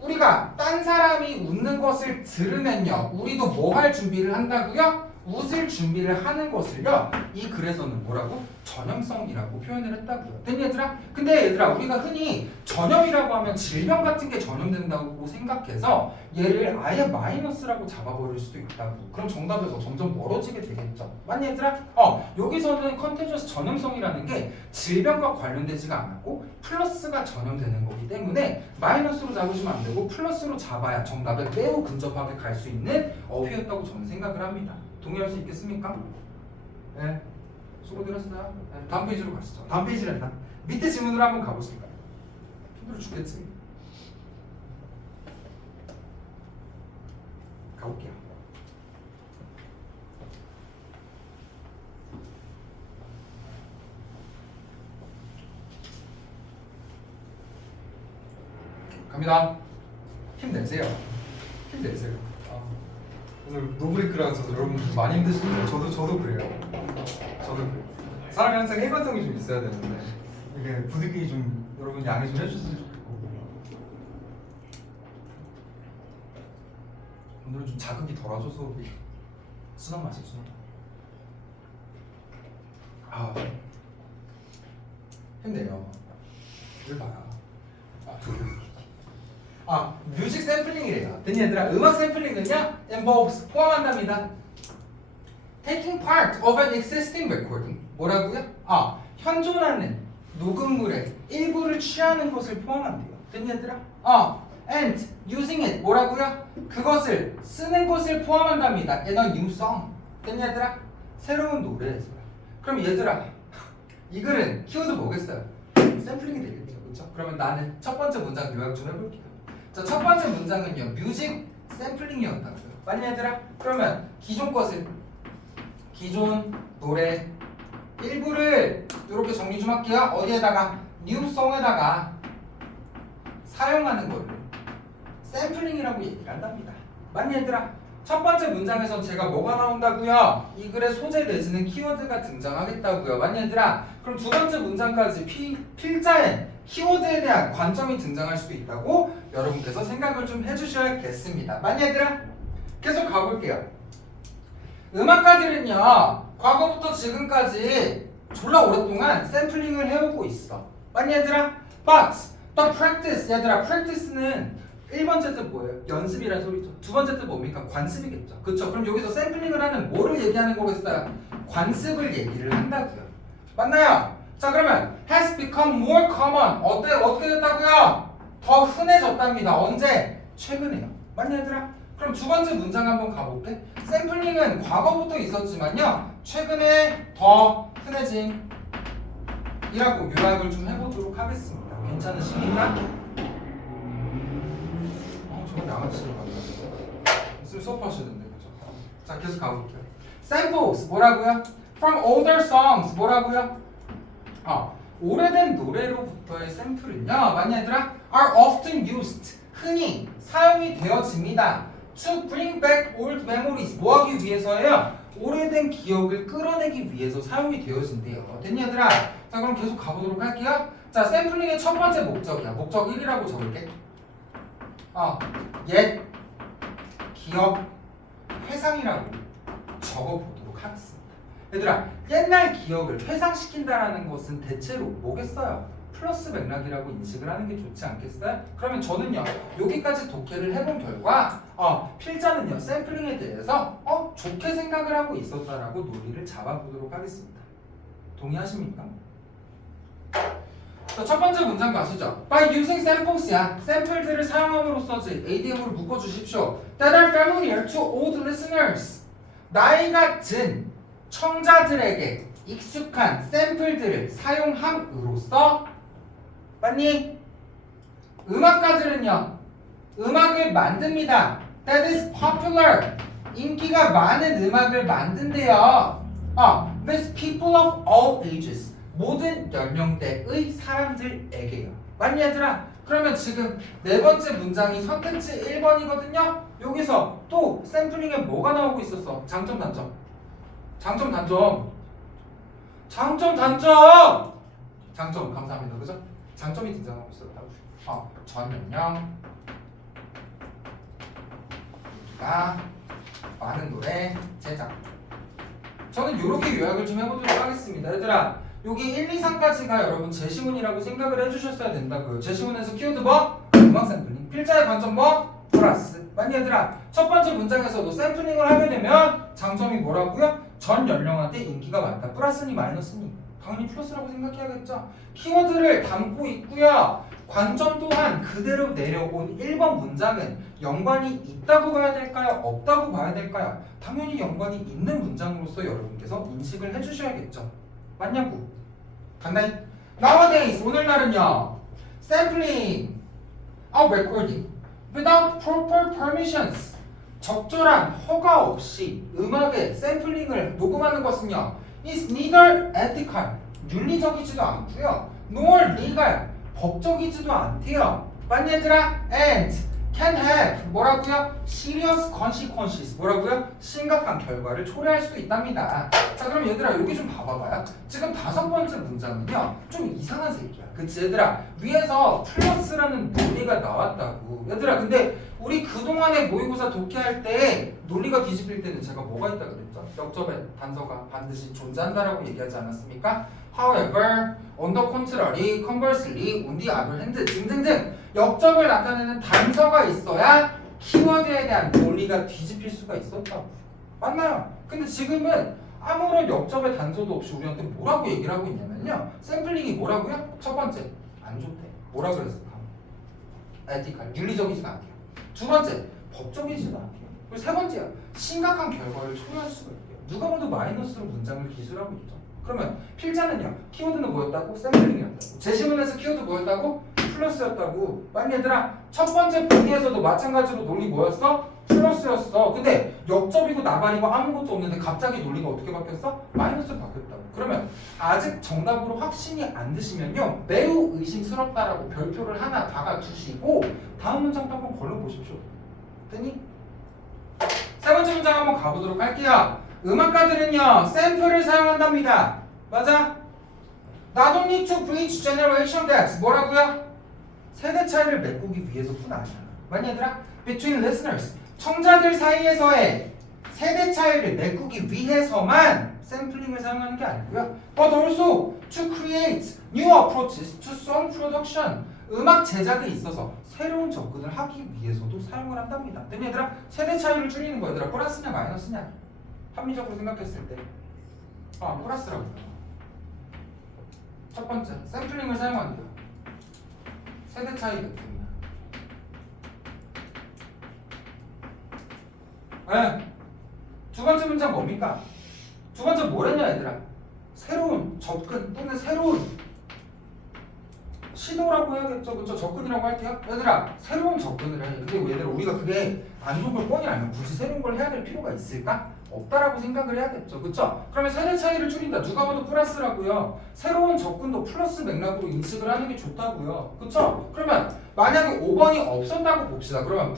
우리가 딴 사람이 웃는 것을 들으면요, 우리도 뭐 할 준비를 한다고요? 웃을 준비를 하는 것을요, 이 글에서는 뭐라고? 전염성이라고 표현을 했다고요. 됐니 얘들아? 근데 얘들아, 우리가 흔히 전염이라고 하면 질병 같은 게 전염된다고 생각해서 얘를 아예 마이너스라고 잡아버릴 수도 있다고. 그럼 정답에서 점점 멀어지게 되겠죠. 맞니 얘들아? 여기서는 컨테지어스 전염성이라는 게 질병과 관련되지가 않았고 플러스가 전염되는 거기 때문에 마이너스로 잡으시면 안 되고 플러스로 잡아야 정답에 매우 근접하게 갈 수 있는 어휘였다고 저는 생각을 합니다. 동의할 수 있겠습니까? 네. 수고드렸어요. 네. 다음 페이지로 가시죠. 다음 페이지란다. 밑에 지문으로 한번 가보실까요? 힘들어 죽겠지. 가볼게요. 갑니다. 힘내세요. 힘내세요. 오늘 노브레이크라서 여러분 많이 힘드시죠? 저도 그래요. 저도 그래요. 사람이 항상 일관성이 좀 있어야 되는데 이게 부득이 좀 여러분 양해 좀 해주셨으면 좋겠고, 오늘은 좀 자극이 덜하죠. 수업이 순한 맛이 순한 맛. 힘내요. 왜 봐라. 뮤직 샘플링이래요. 됐니 얘들아? 음악 샘플링은요, involves 포함한답니다. Taking part of an existing recording. 뭐라고요? 현존하는 녹음물의 일부를 취하는 것을 포함한대요. 됐니 얘들아? And using it. 뭐라고요? 그것을 쓰는 것을 포함한답니다. In a new song. 됐니 얘들아? 새로운 노래에서. 그럼 얘들아, 이 글은 키워드 뭐겠어요? 샘플링이 되겠죠. 그렇죠? 그러면 나는 첫 번째 문장 요약 좀 해볼게요. 자, 첫 번째 문장은요, 뮤직 샘플링이었다고요. 맞니 얘들아? 그러면 기존 노래 일부를 이렇게 정리 좀 할게요. 어디에다가? 뉴송에다가 사용하는 거를 샘플링이라고 얘기를 한답니다. 맞니 얘들아? 첫 번째 문장에서 제가 뭐가 나온다고요? 이 글의 소재 내지는 키워드가 등장하겠다고요. 맞니 얘들아? 그럼 두 번째 문장까지 필자의 키워드에 대한 관점이 등장할 수도 있다고 여러분께서 생각을 좀 해주셔야겠습니다. 맞니 얘들아? 계속 가볼게요. 음악가들은요, 과거부터 지금까지 졸라 오랫동안 샘플링을 해오고 있어. 맞니 얘들아? But the practice, 얘들아, practice는 1번째 뜻 뭐예요? 연습이라는 소리죠. 두 번째 뜻 뭡니까? 관습이겠죠. 그쵸? 그럼 여기서 샘플링을 하는 뭐를 얘기하는 거겠어요? 관습을 얘기를 한다고요. 맞나요? 자, 그러면 has become more common. 어떻게 됐다고요? 더 흔해졌답니다. 언제? 최근에요. 맞니 얘들아? 그럼 두 번째 문장 한번 가볼게. 샘플링은 과거부터 있었지만요, 최근에 더 흔해진 이라고 요약을 좀 해보도록 하겠습니다. 괜찮으십니까? 저건 양아치로 간다. 있으면 수업하시는데, 그죠? 자, 계속 가볼게요. Samples 뭐라고요? From older songs 뭐라고요? 오래된 노래로부터의 샘플은요, 맞니 얘들아? Are often used, 흔히 사용이 되어집니다. To bring back old memories, 뭐하기 위해서예요? 오래된 기억을 끌어내기 위해서 사용이 되어진대요. 됐니 얘들아? 자, 그럼 계속 가보도록 할게요. 자, 샘플링의 첫 번째 목적이야. 목적 1이라고 적을게. 옛 기억 회상이라고 적어보도록 하겠습니다. 얘들아, 옛날 기억을 회상시킨다라는 것은 대체로 뭐겠어요? 플러스 맥락이라고 인식을 하는 게 좋지 않겠어요? 그러면 저는요, 여기까지 독해를 해본 결과 필자는요, 샘플링에 대해서 좋게 생각을 하고 있었다라고 논리를 잡아보도록 하겠습니다. 동의하십니까? 자, 첫 번째 문장 가시죠. By using samples야. 샘플들을 사용함으로써지 ADM으로 묶어주십시오. That are familiar to old listeners. 나이 같은 청자들에게 익숙한 샘플들을 사용함으로써, 맞니? 음악가들은요, 음악을 만듭니다. That is popular. 인기가 많은 음악을 만든대요. With people of all ages. 모든 연령대의 사람들에게요. 맞니 얘들아? 그러면 지금 네 번째 문장이 선택지 1번이거든요. 여기서 또 샘플링에 뭐가 나오고 있었어? 장점 단점. 장점 단점. 장점 단점. 장점 감사합니다. 그죠? 장점이 등장하고 있었다고. 전연령 가 많은 노래 제작. 저는 이렇게 요약을 좀 해보도록 하겠습니다. 얘들아 여기 1, 2, 3까지가 여러분 제시문이라고 생각을 해주셨어야 된다고요. 제시문에서 키워드 뭐? 음악 샘플링. 필자의 관점 뭐? 플러스. 맞니 얘들아? 첫 번째 문장에서도 샘플링을 하게 되면 장점이 뭐라고요? 전 연령한테 인기가 많다. 플러스니 마이너스니? 당연히 플러스라고 생각해야겠죠. 키워드를 담고 있고요. 관점 또한 그대로 내려온 1번 문장은 연관이 있다고 봐야 될까요? 없다고 봐야 될까요? 당연히 연관이 있는 문장으로서 여러분께서 인식을 해주셔야겠죠. 맞냐고? 간다이? Nowadays 오늘날은요 sampling of recording without proper permissions 적절한 허가 없이 음악의 샘플링을 녹음하는 것은요 is neither ethical 윤리적이지도 않고요 nor legal 법적이지도 않대요. 맞니 얘들아? And can have 뭐라고요? serious consequences 뭐라고요? 심각한 결과를 초래할 수도 있답니다. 자 그럼 얘들아 여기 좀 봐봐봐요. 지금 5번째 문장은요 좀 이상한 새끼야. 그치 얘들아? 위에서 플러스라는 논리가 나왔다고. 얘들아 근데 우리 그동안에 모의고사 독해할 때 논리가 뒤집힐 때는 제가 뭐가 있다 그랬죠? 역접에 단서가 반드시 존재한다라고 얘기하지 않았습니까? However, on the contrary, conversely, on the other hand 등등등 역접을 나타내는 단서가 있어야 키워드에 대한 논리가 뒤집힐 수가 있었다고. 맞나요? 근데 지금은 아무런 역접의 단서도 없이 우리한테 뭐라고 얘기를 하고 있냐면요 샘플링이 뭐라고요? 첫 번째, 안 좋대. 뭐라 그랬어? 에티컬, 윤리적이지가 않대요. 두 번째, 법적이지도 않대요. 그리고 세 번째야, 심각한 결과를 초래할 수가 있대요. 누가 봐도 마이너스로 문장을 기술하고 있죠. 그러면 필자는요 키워드는 뭐였다고? 샘플링이었다고. 제시문에서 키워드 뭐였다고? 플러스였다고. 맞니 얘들아? 첫 번째 보기에서도 마찬가지로 논리 뭐였어? 플러스였어. 근데 역접이고 나발이고 아무것도 없는데 갑자기 논리가 어떻게 바뀌었어? 마이너스로 바뀌었다고. 그러면 아직 정답으로 확신이 안 드시면요 매우 의심스럽다라고 별표를 하나 박아두시고 다음 문장도 한번 걸러보십시오. 됐니? 세 번째 문장 한번 가보도록 할게요. 음악가들은요 샘플을 사용한답니다. 맞아? Not only to bridge generation gaps 뭐라고요? 세대 차이를 메꾸기 위해서뿐 아니야. 맞니 얘들아? Between listeners 청자들 사이에서의 세대 차이를 메꾸기 위해서만 샘플링을 사용하는 게 아니고요. But also to create new approaches to song production 음악 제작에 있어서 새로운 접근을 하기 위해서도 사용을 한답니다. 됐니 얘들아? 세대 차이를 줄이는 거 얘들아 플러스냐 마이너스냐? 합리적으로 생각했을 때 플러스라고. 첫 번째 샘플링을 사용한대요. 세대 차이 메꾸기야. 네. 두 번째 문장 뭡니까? 두 번째 뭐랬냐 얘들아? 새로운 접근 또는 새로운 시도라고 해야겠죠. 그렇죠? 접근이라고 할게요. 얘들아 새로운 접근을 해. 근데 얘들아 우리가 그게 안 좋은 걸 뻔히 알면 굳이 새로운 걸 해야 될 필요가 있을까? 없다라고 생각을 해야겠죠. 그렇죠? 그러면 세대 차이를 줄인다. 누가 봐도 플러스라고요. 새로운 접근도 플러스 맥락으로 인식을 하는 게 좋다고요. 그렇죠? 그러면 만약에 5번이 없었다고 봅시다. 그러면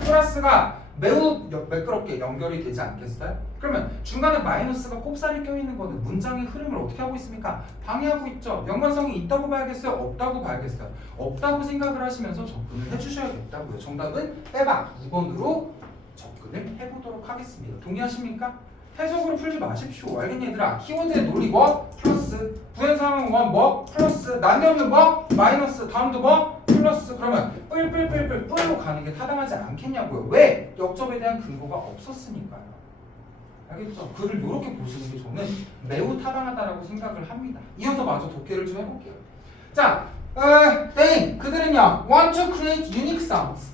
플러스가 매우 매끄럽게 연결이 되지 않겠어요? 그러면 중간에 마이너스가 꼽살이 껴있는 거는 문장의 흐름을 어떻게 하고 있습니까? 방해하고 있죠. 연관성이 있다고 봐야겠어요? 없다고 봐야겠어요? 없다고 생각을 하시면서 접근을 해주셔야겠다고요. 정답은 빼박 2번으로 접근을 해보도록 하겠습니다. 동의하십니까? 해석으로 풀지 마십시오. 알겠니 얘들아? 키워드의 논리 뭐? 플러스. 부연상황 뭐? 플러스. 난데없는 뭐? 마이너스. 다음도 뭐? 플러스. 그러면 뿔로 가는 게 타당하지 않겠냐고요. 왜? 역접에 대한 근거가 없었으니까요. 알겠죠? 글을 이렇게 보시는 게 저는 매우 타당하다라고 생각을 합니다. 이어서 마저 독해를 좀 해볼게요. 자, 그들은요 want to create unique sounds.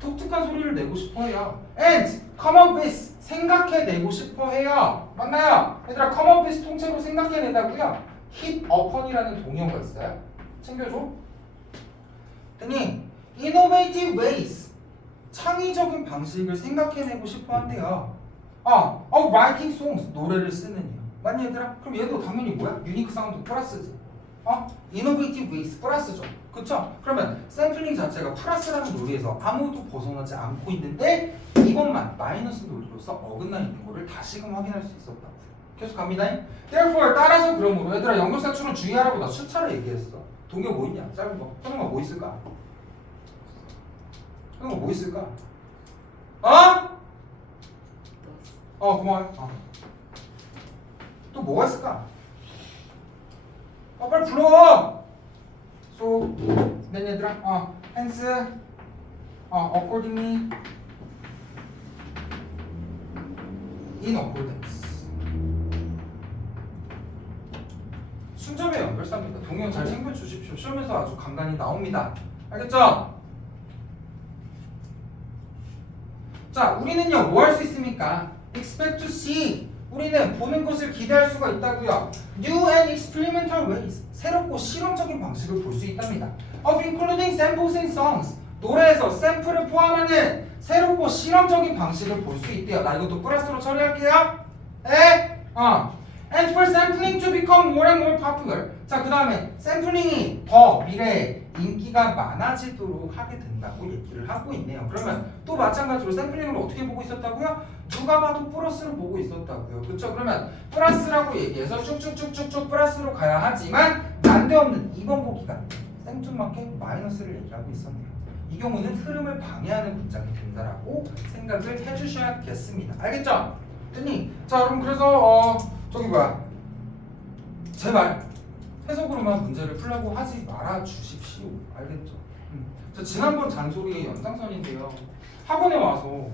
독특한 소리를 내고 싶어 해요. And come up with 생각해내고 싶어 해요. 맞나요? 얘들아 come up with 통째로 생각해내다고요. hit upon이라는 동의어가 있어요. 챙겨줘. 됐니? innovative ways 창의적인 방식을 생각해내고 싶어 한대요. writing songs 노래를 쓰는 요. 맞니 얘들아? 그럼 얘도 당연히 뭐야? 유니크 사운드 플러스지. innovative ways 플러스죠. 그쵸? 그러면 샘플링 자체가 플러스라는 논리에서 아무도 벗어나지 않고 있는데 이것만 마이너스 논리로서 어긋나 있는 거를 다시금 확인할 수 있었다고. 계속 갑니다. Therefore 따라서 그러므로 얘들아 연결사출은 주의하라고 나 숫자를 얘기했어. 동요 뭐 있냐? 짧은 거. 현웅아 뭐 있을까? 현웅아 뭐 있을까? 고마워요. 또 뭐가 있을까? 빨리 불러! So, 네 얘들아, hence, accordingly, in accordance. 순접의 연결사입니다. 동요 잘 챙겨주십시오. 시험에서 아주 간간히 나옵니다. 알겠죠? 자, 우리는요, 뭐 할 수 있습니까? Expect to see. 우리는 보는 것을 기대할 수가 있다고요. New and experimental ways. 새롭고 실험적인 방식을 볼 수 있답니다. Of including samples in songs. 노래에서 샘플을 포함하는 새롭고 실험적인 방식을 볼 수 있대요. 나 이것도 플러스로 처리할게요. And for sampling to become more and more popular. 자, 그 다음에 샘플링이 더 미래에 인기가 많아지도록 하게 된다고 얘기를 하고 있네요. 그러면 또 마찬가지로 샘플링을 어떻게 보고 있었다고요? 누가 봐도 플러스를 보고 있었다고요. 그렇죠? 그러면 플러스라고 얘기해서 쭉쭉쭉쭉쭉 플러스로 가야 하지만 난데없는 2번 보기가 생뚱맞게 마이너스를 얘기하고 있었네요. 이 경우는 흐름을 방해하는 문장이 된다라고 생각을 해주셔야겠습니다. 알겠죠? 됐니? 자, 그럼 그래서 저기 뭐야? 제발 해석으로만 문제를 풀라고 하지 말아 주십시오. 알겠죠? 자, 지난번 잔소리의 연장선인데요. 학원에 와서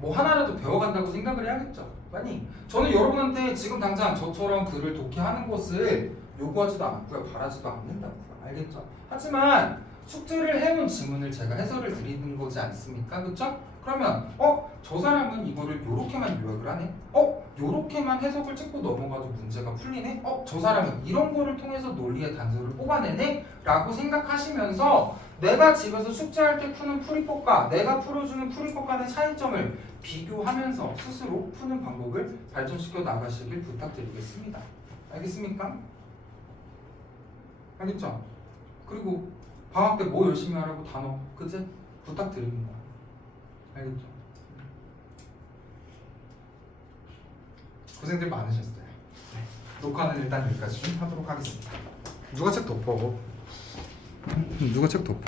뭐 하나라도 배워간다고 생각을 해야겠죠. 아니, 저는 여러분한테 지금 당장 저처럼 글을 독해하는 것을 요구하지도 않고요, 바라지도 않는다고요. 알겠죠? 하지만 숙제를 해온 지문을 제가 해설을 드리는 거지 않습니까? 그쵸? 그러면 저 사람은 이거를 요렇게만 요약을 하네? 요렇게만 해석을 찍고 넘어가도 문제가 풀리네? 저 사람은 이런 거를 통해서 논리의 단서를 뽑아내네? 라고 생각하시면서 내가 집에서 숙제할 때 푸는 풀이법과 내가 풀어주는 풀이법 간의 차이점을 비교하면서 스스로 푸는 방법을 발전시켜 나가시길 부탁드리겠습니다. 알겠습니까? 알겠죠? 그리고 방학 때 뭐 열심히 하라고 단어 그제 부탁드립니다. 알겠죠? 고생들 많으셨어요. 녹화는 일단 여기까지 좀 하도록 하겠습니다. 누가 책 덮어? 누가 책 덮어?